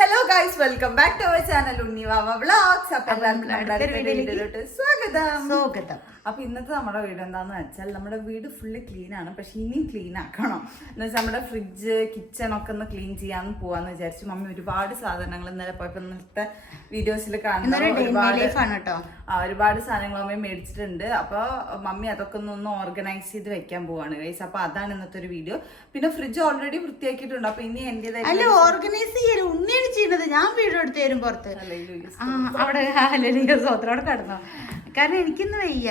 Hello guys, welcome back to our channel Unnivava vlogs. സ്വാഗതം. അപ്പൊ ഇന്നത്തെ നമ്മുടെ വീട് എന്താന്ന് വെച്ചാൽ, നമ്മുടെ വീട് ഫുള്ള് ക്ലീൻ ആണ്. പക്ഷെ ഇനിയും ക്ലീൻ ആക്കണം എന്ന് വെച്ചാൽ നമ്മുടെ ഫ്രിഡ്ജ്, കിച്ചൺ ഒക്കെ ഒന്ന് ക്ലീൻ ചെയ്യാന്ന് പോവാന്ന് വിചാരിച്ചു. മമ്മി ഒരുപാട് സാധനങ്ങൾ ഇന്നലെ പോയപ്പോ ഇന്നത്തെ വീഡിയോസിൽ കാണുന്ന ഒരുപാട് സാധനങ്ങൾ മമ്മി മേടിച്ചിട്ടുണ്ട്. അപ്പൊ മമ്മി അതൊക്കെ ഒന്ന് ഓർഗനൈസ് ചെയ്ത് വെക്കാൻ പോവാണ് ഗൈസ്. അപ്പൊ അതാണ് ഇന്നത്തെ ഒരു വീഡിയോ. പിന്നെ ഫ്രിഡ്ജ് ഓൾറെഡി വൃത്തിയാക്കിയിട്ടുണ്ട്. അപ്പൊ ഇനി എന്റേതായിട്ട് ഓർഗനൈസ് ചെയ്യല് ഉണ്ണിയാണ് ചെയ്യുന്നത്. ഞാൻ വീഡിയോ എടുത്ത് തരും പുറത്ത് അവിടെ സ്വത്തോടെ കടന്നോ. കാരണം എനിക്കിന്ന് വയ്യ.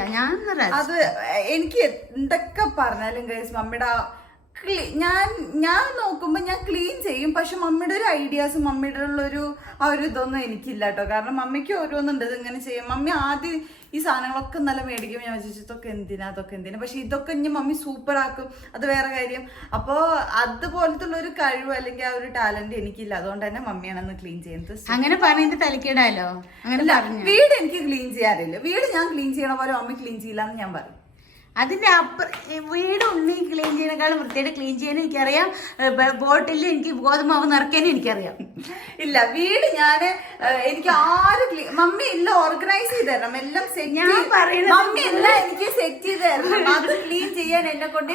അത് എനിക്ക് എന്തൊക്കെ പറഞ്ഞാലും ഗൈസ് മമ്മിയുടെ ഞാൻ നോക്കുമ്പോ ഞാൻ ക്ലീൻ ചെയ്യും. പക്ഷെ മമ്മിയുടെ ഒരു ഐഡിയാസ്, മമ്മിയുടെ ഉള്ളൊരു ആ ഒരു ഇതൊന്നും എനിക്കില്ല കേട്ടോ. കാരണം മമ്മിക്ക് ഓരോന്നുണ്ട് ഇങ്ങനെ ചെയ്യും. മമ്മി ആദ്യം ഈ സാധനങ്ങളൊക്കെ നല്ല മേടിക്കും. ഞാൻ വിചാരിച്ചു ഇതൊക്കെ എന്തിനാ. പക്ഷെ ഇതൊക്കെ ഇനി മമ്മി സൂപ്പർ ആക്കും, അത് വേറെ കാര്യം. അപ്പോ അതുപോലത്തെ ഒരു കഴിവ് അല്ലെങ്കിൽ ആ ഒരു ടാലന്റ് എനിക്കില്ല. അതുകൊണ്ട് തന്നെ മമ്മിയാണെന്ന് ക്ലീൻ ചെയ്യുന്നത്. അങ്ങനെ പറഞ്ഞിട്ട് തലക്കേടാലോ. അങ്ങനെ വീട് എനിക്ക് ക്ലീൻ ചെയ്യാറില്ല. വീട് ഞാൻ ക്ലീൻ ചെയ്യണ പോലെ മമ്മി ക്ലീൻ ചെയ്യില്ല എന്ന് ഞാൻ പറയും. അതിന്റെ വീട് ഉണ്ണി ക്ലീൻ ചെയ്യുന്നേക്കാളും വൃത്തിയായിട്ട് ക്ലീൻ ചെയ്യാനും എനിക്കറിയാം. ബോട്ടിൽ എനിക്ക് ഗോതമ്പാവ് നിറയ്ക്കാനും എനിക്കറിയാം. ഇല്ല, വീട് എനിക്ക് ആരും മമ്മി എല്ലാം ഓർഗനൈസ് ചെയ്ത് തരണം, എല്ലാം ഞാൻ പറയുന്നത് മമ്മി എല്ലാം എനിക്ക് സെറ്റ് ചെയ്ത് തരണം. അത് ക്ലീൻ ചെയ്യാൻ എന്നെ കൊണ്ട്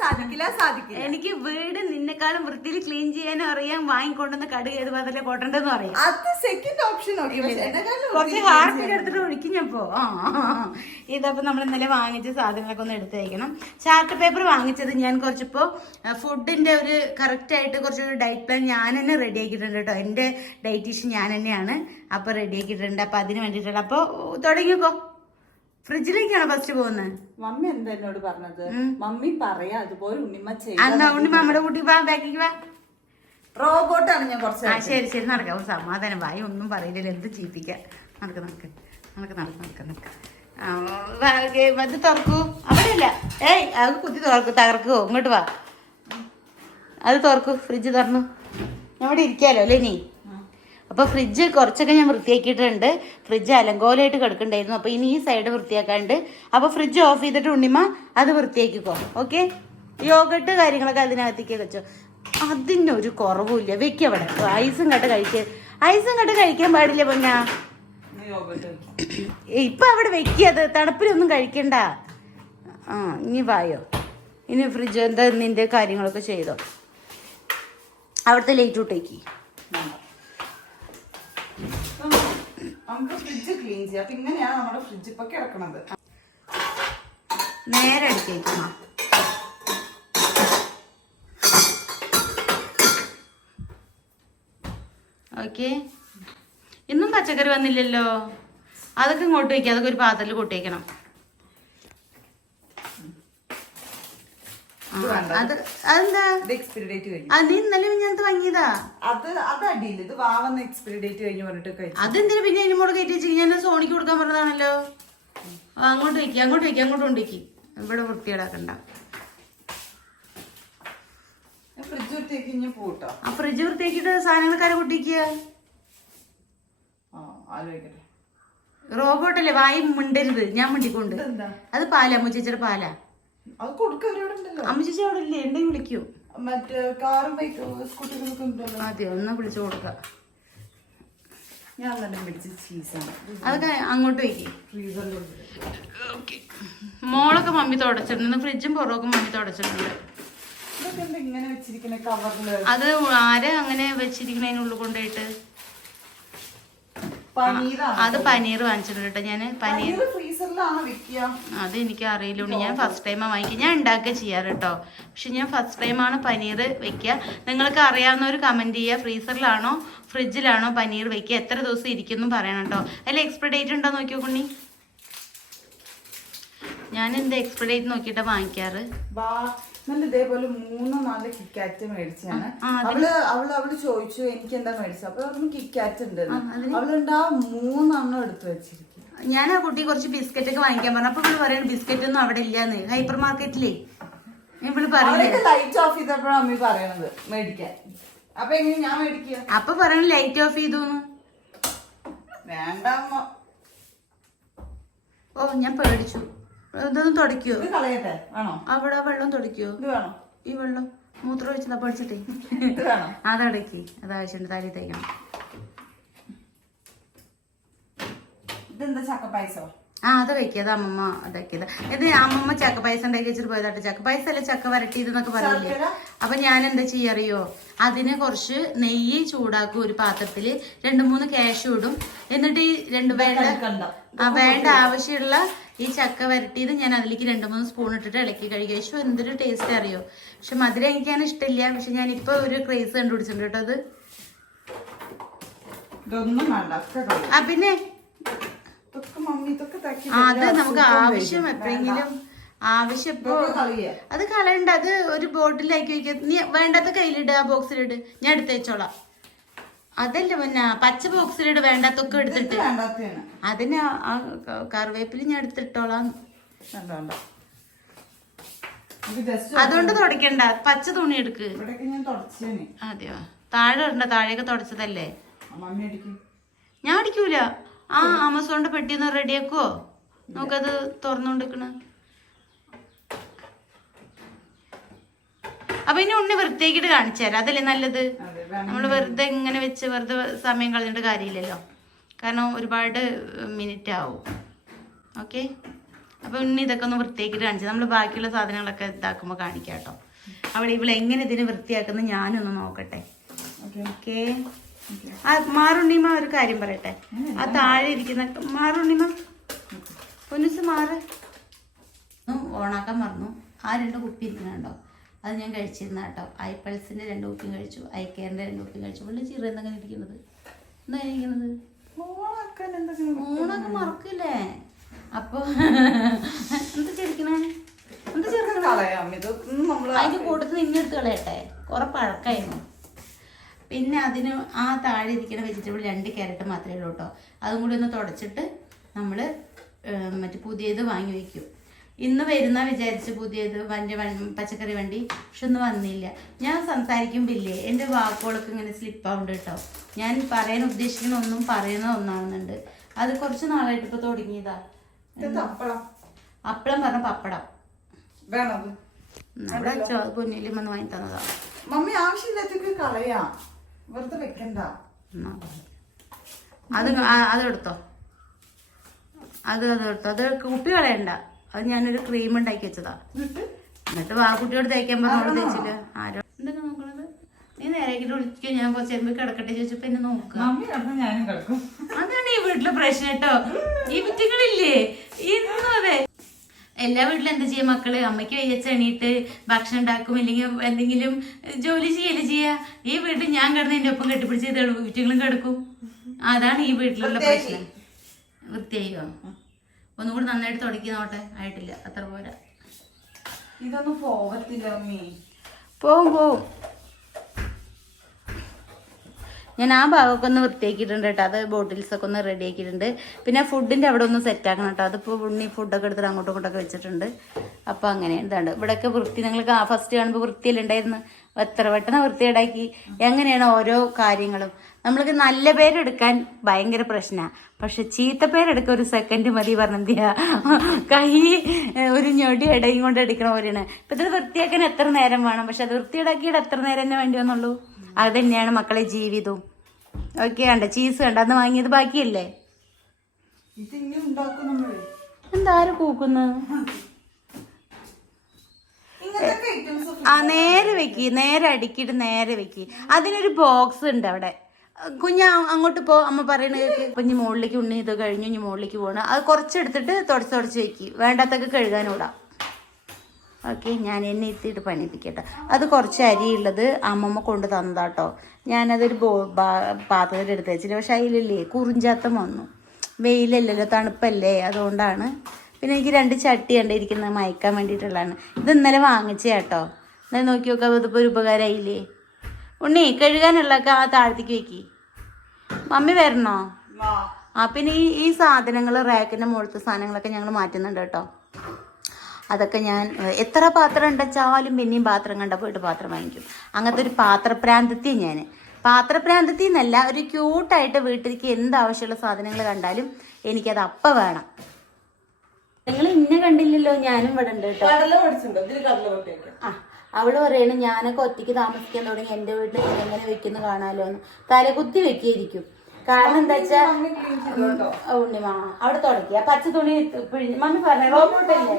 സാധിക്കില്ല. എനിക്ക് വീട് നിന്നെക്കാളും വൃത്തിയിൽ ക്ലീൻ ചെയ്യാനും അറിയാം. വാങ്ങിക്കൊണ്ടുവന്ന കടുക് ഏത് പാത്രത്തിലെ കൊട്ടണ്ടെന്ന് പറയാം. അത് സെക്കൻഡ് ഓപ്ഷൻ. കുറച്ച് ഹാർട്ട് എടുത്തിട്ട് ഒഴിക്കും ഞാൻ പോ. ഇതപ്പോ നമ്മൾ ഇന്നലെ വാങ്ങിച്ച സാധനങ്ങളൊക്കെ ഒന്ന് എടുത്ത് വയ്ക്കണം. ചാർട്ട് പേപ്പർ വാങ്ങിച്ചത് ഞാൻ കുറച്ചിപ്പോൾ ഫുഡിന്റെ ഒരു കറക്റ്റ് ആയിട്ട് കുറച്ചൊരു ഡയറ്റ് പ്ലാൻ ഞാൻ തന്നെ റെഡി ആക്കിയിട്ടുണ്ട് കേട്ടോ. എൻ്റെ ഡയറ്റീഷ്യൻ ഞാൻ തന്നെയാണ്. അപ്പോൾ റെഡി ആക്കിയിട്ടുണ്ട്. അപ്പോൾ അതിന് വേണ്ടിയിട്ടുള്ള അപ്പോൾ തുടങ്ങിക്കോ. ഫ്രിഡ്ജിലേക്കാണോ ഫസ്റ്റ് പോകുന്നത്? മമ്മി എന്താ എന്നോട് പറഞ്ഞത്? മമ്മി പറയാ അതുപോലെ ഉണ്ണിമ്മ ഉണ്ണിമ്മ നമ്മുടെ കുട്ടി വാ, ബാക്കിക്ക് വാ. റോബോട്ടാണ് ഞാൻ കുറച്ച്. ശരി നടക്കാം. സമാധാനം. വായി ഒന്നും പറയില്ലല്ലോ. എന്ത് ചീപ്പിക്കാം. നടക്ക്. അത് തുറക്കൂ. അവിടെയല്ല. അത് കുത്തി തകർക്കുവോ? ഇങ്ങോട്ട് വാ. അത് തുറക്കൂ. ഫ്രിഡ്ജ് തുറന്നു. ഞാൻ ഇവിടെ ഇരിക്കാലോ അല്ലേ നീ? അപ്പോൾ ഫ്രിഡ്ജ് കുറച്ചൊക്കെ ഞാൻ വൃത്തിയാക്കിയിട്ടുണ്ട്. ഫ്രിഡ്ജ് അലങ്കോലമായിട്ട് കിടക്കണ്ടായിരുന്നു. അപ്പോൾ ഇനി ഈ സൈഡ് വൃത്തിയാക്കാണ്ട്. അപ്പോൾ ഫ്രിഡ്ജ് ഓഫ് ചെയ്തിട്ട് ഉണ്ണിമ്മ അത് വൃത്തിയാക്കിക്കോ. ഓക്കെ? യോഗട്ട് കാര്യങ്ങളൊക്കെ അതിനകത്തേക്ക് വെച്ചോ. അതിനൊരു കുറവുമില്ല. വെക്കവിടെ. ഐസും കട്ട് കഴിക്കാൻ പാടില്ല പൊന്നാ. ഇപ്പൊ അവിടെ വെക്കിയത് തണുപ്പിലൊന്നും കഴിക്കണ്ട. ഇനി വായോ. ഇനി ഫ്രിഡ്ജ് എന്താ നിന്റെ കാര്യങ്ങളൊക്കെ ചെയ്തോ. അവിടുത്തെ ലൈറ്റ് ഇട്ടേക്ക്. നേരെ അടുത്തേക്ക്. ഓക്കെ. ഇന്നും പച്ചക്കറി വന്നില്ലല്ലോ. അതൊക്കെ ഇങ്ങോട്ട് വയ്ക്കുക. അതൊക്കെ ഒരു പാത്രത്തിൽ കൂട്ടിയേക്കണം. അതെന്താ? അത് ഇന്നലെ ഞാൻ വാങ്ങിയതാ. അതെന്തിനാ പിന്നെ അതിന് മോള് കയറ്റി വെച്ച് ഞാൻ സോണിക്ക് കൊടുക്കാൻ പറഞ്ഞതാണല്ലോ. അങ്ങോട്ട് വയ്ക്കുക. അങ്ങോട്ട് കൊണ്ടേക്ക്. ഇവിടെ വൃത്തിയിടാക്കണ്ട. ഫ്രിഡ്ജ് വൃത്തിയാക്കിട്ട് സാധനങ്ങൾക്കാരെ കൂട്ടിക്കുക. റോബോട്ടല്ലേ, വായി മിണ്ടരുത്. ഞാൻ മിണ്ടിക്കൊണ്ട്. അത് പാലാ, അമ്മച്ചേച്ചിയുടെ പാലാ. അമ്മച്ചേച്ചി അവിടെ ഇല്ലേ? ഉണ്ടെങ്കിൽ വിളിക്കൂ. അതെയോ? എന്നാ വിളിച്ചു കൊടുക്ക. അതൊക്കെ അങ്ങോട്ട് വയ്ക്കും. മോളൊക്കെ മമ്മി തുടച്ചിട്ടുണ്ട്. ഫ്രിഡ്ജും പുറമൊക്കെ മമ്മി തുടച്ചിട്ടുണ്ട്. അത് ആരെ അങ്ങനെ വെച്ചിരിക്കണതിനുള്ളിൽ കൊണ്ടുപോയിട്ട് അത് പനീർ വാങ്ങിച്ചിട്ടുണ്ട് കേട്ടോ. ഞാൻ പനീർ അത് എനിക്ക് അറിയില്ല. ഞാൻ ഫസ്റ്റ് ടൈമാണ് വാങ്ങിക്കുക. ഞാൻ ഉണ്ടാക്കുക ചെയ്യാറ് കേട്ടോ. പക്ഷെ ഞാൻ ഫസ്റ്റ് ടൈമാണ് പനീർ വെക്കുക. നിങ്ങൾക്ക് അറിയാവുന്നവർ കമന്റ് ചെയ്യുക. ഫ്രീസറിലാണോ ഫ്രിഡ്ജിലാണോ പനീർ വെക്കുക, എത്ര ദിവസം ഇരിക്കുന്നു പറയണം കേട്ടോ. അതിൽ എക്സ്പയറി ഡേറ്റ് ഉണ്ടോ നോക്കിയോ കുണ്ണി. ഞാൻ എന്ത് എക്സ്പയറി ഡേറ്റ് നോക്കിയിട്ടാ വാങ്ങിക്കാറ്. ഇതേപോലെ 3-4 കിക്കാറ്റ് മേടിച്ചാണ്. അവള് ചോദിച്ചു എനിക്ക് എന്താ മേടിച്ചത്. അപ്പൊ പറഞ്ഞു കിക്കാറ്റ് ഉണ്ട്. അവളുണ്ടാ 3 എടുത്തു വെച്ചിരിക്കും. ഞാൻ ആ കുട്ടി കുറച്ച് ബിസ്ക്കറ്റ് ഒക്കെ വാങ്ങിക്കാൻ പറഞ്ഞു. അപ്പൊ ഇവള് പറയണ ബിസ്ക്കറ്റ് ഒന്നും അവിടെ ഇല്ലാന്ന്. ഹൈപ്പർ മാർക്കറ്റിലേ ഇവള് പറയുന്നത് ലൈറ്റ് ഓഫ് ചെയ്തപ്പോഴാണ് അമ്മി പറയണത് മേടിക്കാൻ. അപ്പൊ എങ്ങനെ ഞാൻ മേടിക്കുക? അപ്പൊ പറയണ ലൈറ്റ് ഓഫ് ചെയ്തു. വേണ്ട. ഓ ഞാൻ പേടിച്ചു. ഇതൊന്നും തുടയ്ക്കോ? കളയട്ടെ? ആണോ? അവിടെ വെള്ളം തുടയ്ക്കോ? ഇത് വേണോ? ഈ വെള്ളം മൂത്രം ഒഴിച്ചതാ പഠിച്ചിട്ടേ ഇത് വേണോ? അതടക്കി അതാവശ്യമുണ്ട് തലയിൽ തേക്കണം. ഇതെന്താ ചക്കപ്പായസോ? ആ അത് വെക്കിയത് അമ്മമ്മ അതാക്കിയത്. ഇത് അമ്മമ്മ ചക്ക പായസം ഉണ്ടാക്കി വെച്ചിട്ട് പോയതാട്ടെ. ചക്ക പായസം അല്ല ചക്ക വരട്ടിയതെന്നൊക്കെ പറയില്ലേ. അപ്പൊ ഞാൻ എന്താ ചെയ്യാറിയോ, അതിന് കുറച്ച് നെയ്യ് ചൂടാക്കും ഒരു പാത്രത്തില്, 2-3 കാഷ്യൂ ഇടും. എന്നിട്ട് ഈ വേണ്ട ആവശ്യമുള്ള ഈ ചക്ക വരട്ടിയത് ഞാൻ അതിലേക്ക് 2-3 സ്പൂൺ ഇട്ടിട്ട് ഇളക്കി കഴിക്കുക. പക്ഷെ എന്തൊരു ടേസ്റ്റ് അറിയോ. പക്ഷെ മധുരം എനിക്കാണ് ഇഷ്ടമില്ല. പക്ഷെ ഞാനിപ്പോ ഒരു ക്രേസ് കണ്ടുപിടിച്ചിട്ടുണ്ട് കേട്ടോ അത്. പിന്നെ അത് നമുക്ക് ആവശ്യം എപ്പോഴെങ്കിലും ആവശ്യം ഇപ്പൊ അത് കളയണ്ട. അത് ഒരു ബോട്ടിലാക്കി വെക്ക. നീ വേണ്ടാത്ത കയ്യിലിട്, ആ ബോക്സിലിട്, ഞാൻ എടുത്ത് വെച്ചോളാം. അതല്ല പിന്നെ പച്ച ബോക്സിലിട്, വേണ്ടാത്തൊക്കെ എടുത്തിട്ട്. അതിന് ആ കറിവേപ്പില ഞാൻ എടുത്തിട്ടോളാം. അതുകൊണ്ട് തുടക്കണ്ട, പച്ച തുണി എടുക്ക്. അതെയോ, താഴെ ഇടണ്ട, താഴെയൊക്കെ തുടച്ചതല്ലേ. ഞാൻ അടിക്കൂല. ആ ആമസോണിന്റെ പെട്ടിന്ന് റെഡിയാക്കുവോ? നമുക്കത് തുറന്നുകൊണ്ടിരിക്കണ. അപ്പൊ ഇനി ഉണ്ണി വൃത്തിയാക്കിട്ട് കാണിച്ചു തരാം, അതല്ലേ നല്ലത്. നമ്മള് വെറുതെ ഇങ്ങനെ വെച്ച് വെറുതെ സമയം കളഞ്ഞിട്ട് കാര്യമില്ലല്ലോ, കാരണം ഒരുപാട് മിനിറ്റ് ആവും. ഓക്കെ, അപ്പൊ ഉണ്ണി ഇതൊക്കെ ഒന്ന് വൃത്തിയാക്കിട്ട് കാണിച്ചു. നമ്മള് ബാക്കിയുള്ള സാധനങ്ങളൊക്കെ ഇതാക്കുമ്പോ കാണിക്കാം കേട്ടോ. അവിടെ ഇവിടെ എങ്ങനെ ഇതിനെ വൃത്തിയാക്കുന്ന ഞാനൊന്ന് നോക്കട്ടെ. ഓക്കെ, ആ മാറുണ്ണിമ ഒരു കാര്യം പറയട്ടെ. ആ താഴെ ഇരിക്കുന്ന മാറുണ്ണിമ പൊന്നുസ് മാറ്. ഓണാക്കാൻ മറന്നു. ആ 2 കുപ്പി ഇരിക്കുന്നുണ്ടോ, അത് ഞാൻ കഴിച്ചിരുന്ന കേട്ടോ. ഐപ്പൾസിന്റെ 2 കുപ്പിയും കഴിച്ചു, ഐക്കെയറിന്റെ 2 കുപ്പിയും കഴിച്ചു. പുള്ളി ചിറ എന്തെങ്കിലും ഇരിക്കുന്നത് എന്താ ഇരിക്കുന്നത്? ഓണാക്കാൻ മറക്കില്ലേ? അപ്പൊ എന്താ ചെറിക്കണേ? എന്താ ചെറുക്കണ? അതിന്റെ കൂട്ടത്തിൽ നിന്നെടുത്ത് കളയട്ടെ, കുറെ പഴക്കായിരുന്നു. പിന്നെ അതിന് ആ താഴെ ഇരിക്കുന്ന വെജിറ്റബിൾ 2 ക്യാരറ്റ് മാത്രമേ ഉള്ളൂ കേട്ടോ. അതും കൂടി ഒന്ന് തുടച്ചിട്ട് നമ്മൾ മറ്റേ പുതിയത് വാങ്ങി വയ്ക്കും. ഇന്ന് വരുന്ന വിചാരിച്ച് പുതിയത് പച്ചക്കറി വണ്ടി, പക്ഷെ ഒന്നും വന്നില്ല. ഞാൻ സംസാരിക്കുമ്പില്ലേ എൻ്റെ വാക്കുകളൊക്കെ ഇങ്ങനെ സ്ലിപ്പാവുണ്ട് കേട്ടോ. ഞാൻ പറയാൻ ഉദ്ദേശിക്കുന്ന ഒന്നും പറയുന്ന ഒന്നാവുന്നുണ്ട്. അത് കുറച്ച് നാളായിട്ട് ഇപ്പൊ തുടങ്ങിയതാ. അപ്പളം പറഞ്ഞ പപ്പടം അവിടെ പൊന്നിലും വന്ന് വാങ്ങി തന്നതാ. മമ്മി ആവശ്യമില്ലാത്തൊക്കെ കളയാ, വെറുതെ വെക്കണ്ട. അതെടുത്തോ, അതെടുത്തോ. അത് കുപ്പി കളയണ്ട. അത് ഞാനൊരു ക്രീം ഉണ്ടാക്കി വെച്ചതാ. എന്നിട്ട് ആ കുട്ടിയോട് തേക്കാൻ പറഞ്ഞോട് തേച്ചിട്ട് ആരോ എന്തൊക്കെ നോക്കണത്. നീ നേരേക്കിട്ട് വിളിക്കോ, ഞാൻ കുറച്ച് ചെമ്പ് കിടക്കട്ടെ ചോദിച്ചപ്പോ എന്നെ നോക്കാം. അതാണ് ഈ വീട്ടിലെ പ്രശ്നം കേട്ടോ. ഈ കുട്ടികളില്ലേ ഇന്നും അതെ. എല്ലാ വീട്ടിലും എന്താ ചെയ്യാ മക്കള്, അമ്മയ്ക്ക് വയ്യച്ച എണീട്ട് ഭക്ഷണം ഉണ്ടാക്കും, ഇല്ലെങ്കിൽ എന്തെങ്കിലും ജോലി ചെയ്യല്ലേ ചെയ്യാ. ഈ വീട്ടിൽ ഞാൻ കിടന്ന് എന്റെ ഒപ്പം കെട്ടിപ്പിടിച്ച് കുറ്റികളും കിടക്കും. അതാണ് ഈ വീട്ടിലുള്ള പ്രശ്നം. വൃത്തിയായോ? ഒന്നുകൂടി നന്നായിട്ട് തുടക്കി നോട്ടെ. ആയിട്ടില്ല, അത്ര പോരാ. ഇതൊന്നും പോവത്തില്ല മമ്മി. പോവും. ഞാൻ ആ ഭാഗമൊക്കെ ഒന്ന് വൃത്തിയാക്കിയിട്ടുണ്ട് കേട്ടോ. അത് ബോട്ടിൽസൊക്കെ ഒന്ന് റെഡി ആക്കിയിട്ടുണ്ട്. പിന്നെ ഫുഡിൻ്റെ അവിടെ ഒന്ന് സെറ്റ് ആക്കണം കേട്ടോ. അതിപ്പോൾ ഉണ്ണി ഫുഡൊക്കെ എടുത്തിട്ട് അങ്ങോട്ടും ഇങ്ങോട്ടൊക്കെ വെച്ചിട്ടുണ്ട്. അപ്പോൾ അങ്ങനെ എന്താണ് ഇവിടെയൊക്കെ വൃത്തി. നിങ്ങൾക്ക് ഫസ്റ്റ് കാണുമ്പോൾ വൃത്തിയിലുണ്ടായിരുന്നു, എത്ര പെട്ടെന്ന് വൃത്തിയേടാക്കി. എങ്ങനെയാണ് ഓരോ കാര്യങ്ങളും. നമ്മൾക്ക് നല്ല പേരെടുക്കാൻ ഭയങ്കര പ്രശ്നമാണ്, പക്ഷെ ചീത്ത പേരെടുക്കാൻ 1 സെക്കൻഡ് മതി. പറഞ്ഞെന്തിയാ കൈ ഒരു ഞൊടി ഇടയും കൊണ്ട് എടുക്കണ പോലെയാണ്. ഇപ്പം ഇത് വൃത്തിയാക്കാൻ എത്ര നേരം വേണം, പക്ഷെ അത് വൃത്തിയേടാക്കിയിട്ട് എത്ര നേരം തന്നെ വേണ്ടി വന്നുള്ളൂ. അത് തന്നെയാണ് മക്കളെ ജീവിതവും. ഓക്കെ, കണ്ട ചീസ് കണ്ട, അന്ന് വാങ്ങിയത് ബാക്കിയല്ലേ. എന്താരും കൂക്കുന്നു? ആ നേരെ വെക്കി, നേരെ അടുക്കിയിട്ട് നേരെ വെക്കി. അതിനൊരു ബോക്സ് ഉണ്ട് അവിടെ. കുഞ്ഞ അങ്ങോട്ട് പോ, അമ്മ പറയണ കേൾക്ക്. ഇപ്പൊ ഇനി മുകളിലേക്ക് ഉണ്ണി ഇത് കഴിഞ്ഞു, ഇനി മുകളിലേക്ക് പോകണം. അത് കുറച്ചെടുത്തിട്ട് തുടച്ച് വെക്കി, വേണ്ടാത്തൊക്കെ കഴുകാനൂടാം. ഓക്കെ, ഞാൻ എന്നെ എത്തിയിട്ട് പണിയിപ്പിക്കട്ടെ. അത് കുറച്ച് അരിയുള്ളത് അമ്മമ്മ കൊണ്ട് തന്നതാട്ടോ. ഞാനതൊരു പാത്രത്തിൽ എടുത്ത് വെച്ചില്ല. പക്ഷെ അതിലല്ലേ കുറിഞ്ചാത്തം വന്നു. വെയിലല്ലല്ലോ, തണുപ്പല്ലേ, അതുകൊണ്ടാണ്. പിന്നെ എനിക്ക് 2 ചട്ടി കണ്ടിരിക്കുന്നത് മയക്കാൻ വേണ്ടിയിട്ടുള്ളതാണ്. ഇത് ഇന്നലെ വാങ്ങിച്ച കേട്ടോ. ഇന്നലെ നോക്കി നോക്കാം, ഇതിപ്പോൾ ഒരു ഉപകാരമായില്ലേ. ഉണ്ണി കഴുകാനുള്ളതൊക്കെ ആ താഴത്തേക്ക് വെക്കി. മമ്മി വരണോ? പിന്നെ ഈ സാധനങ്ങൾ റാക്കിൻ്റെ മുകളിലത്തെ സാധനങ്ങളൊക്കെ ഞങ്ങൾ മാറ്റുന്നുണ്ട് കേട്ടോ. അതൊക്കെ ഞാൻ എത്ര പാത്രം ഉണ്ടെച്ചാലും പിന്നെയും പാത്രം കണ്ട പോയിട്ട് പാത്രം വാങ്ങിക്കും. അങ്ങനത്തെ ഒരു പാത്രപ്രാന്തത്തി ഞാൻ. പാത്രപ്രാന്തത്തി എന്നല്ല, ഒരു ക്യൂട്ടായിട്ട് വീട്ടിലേക്ക് എന്താവശ്യമുള്ള സാധനങ്ങൾ കണ്ടാലും എനിക്കത് അപ്പം വേണം. നിങ്ങൾ ഇന്നെ കണ്ടില്ലല്ലോ, ഞാനും ഇവിടെ ഉണ്ട് കേട്ടോ. അവള് പറയണ ഞാനൊക്കെ ഒറ്റയ്ക്ക് താമസിക്കാൻ തുടങ്ങി എൻ്റെ വീട്ടിൽ എങ്ങനെ വെക്കുന്ന കാണാലോ എന്ന് തലകുത്തി വെക്കിയിരിക്കും. കാരണം എന്താ വെച്ചാ ഉണ്ണിമാ അവിടെ തുടക്കി ആ പച്ച തുണി പിഴിഞ്ഞ് മമ്മി പറഞ്ഞ റോബോട്ടല്ലേ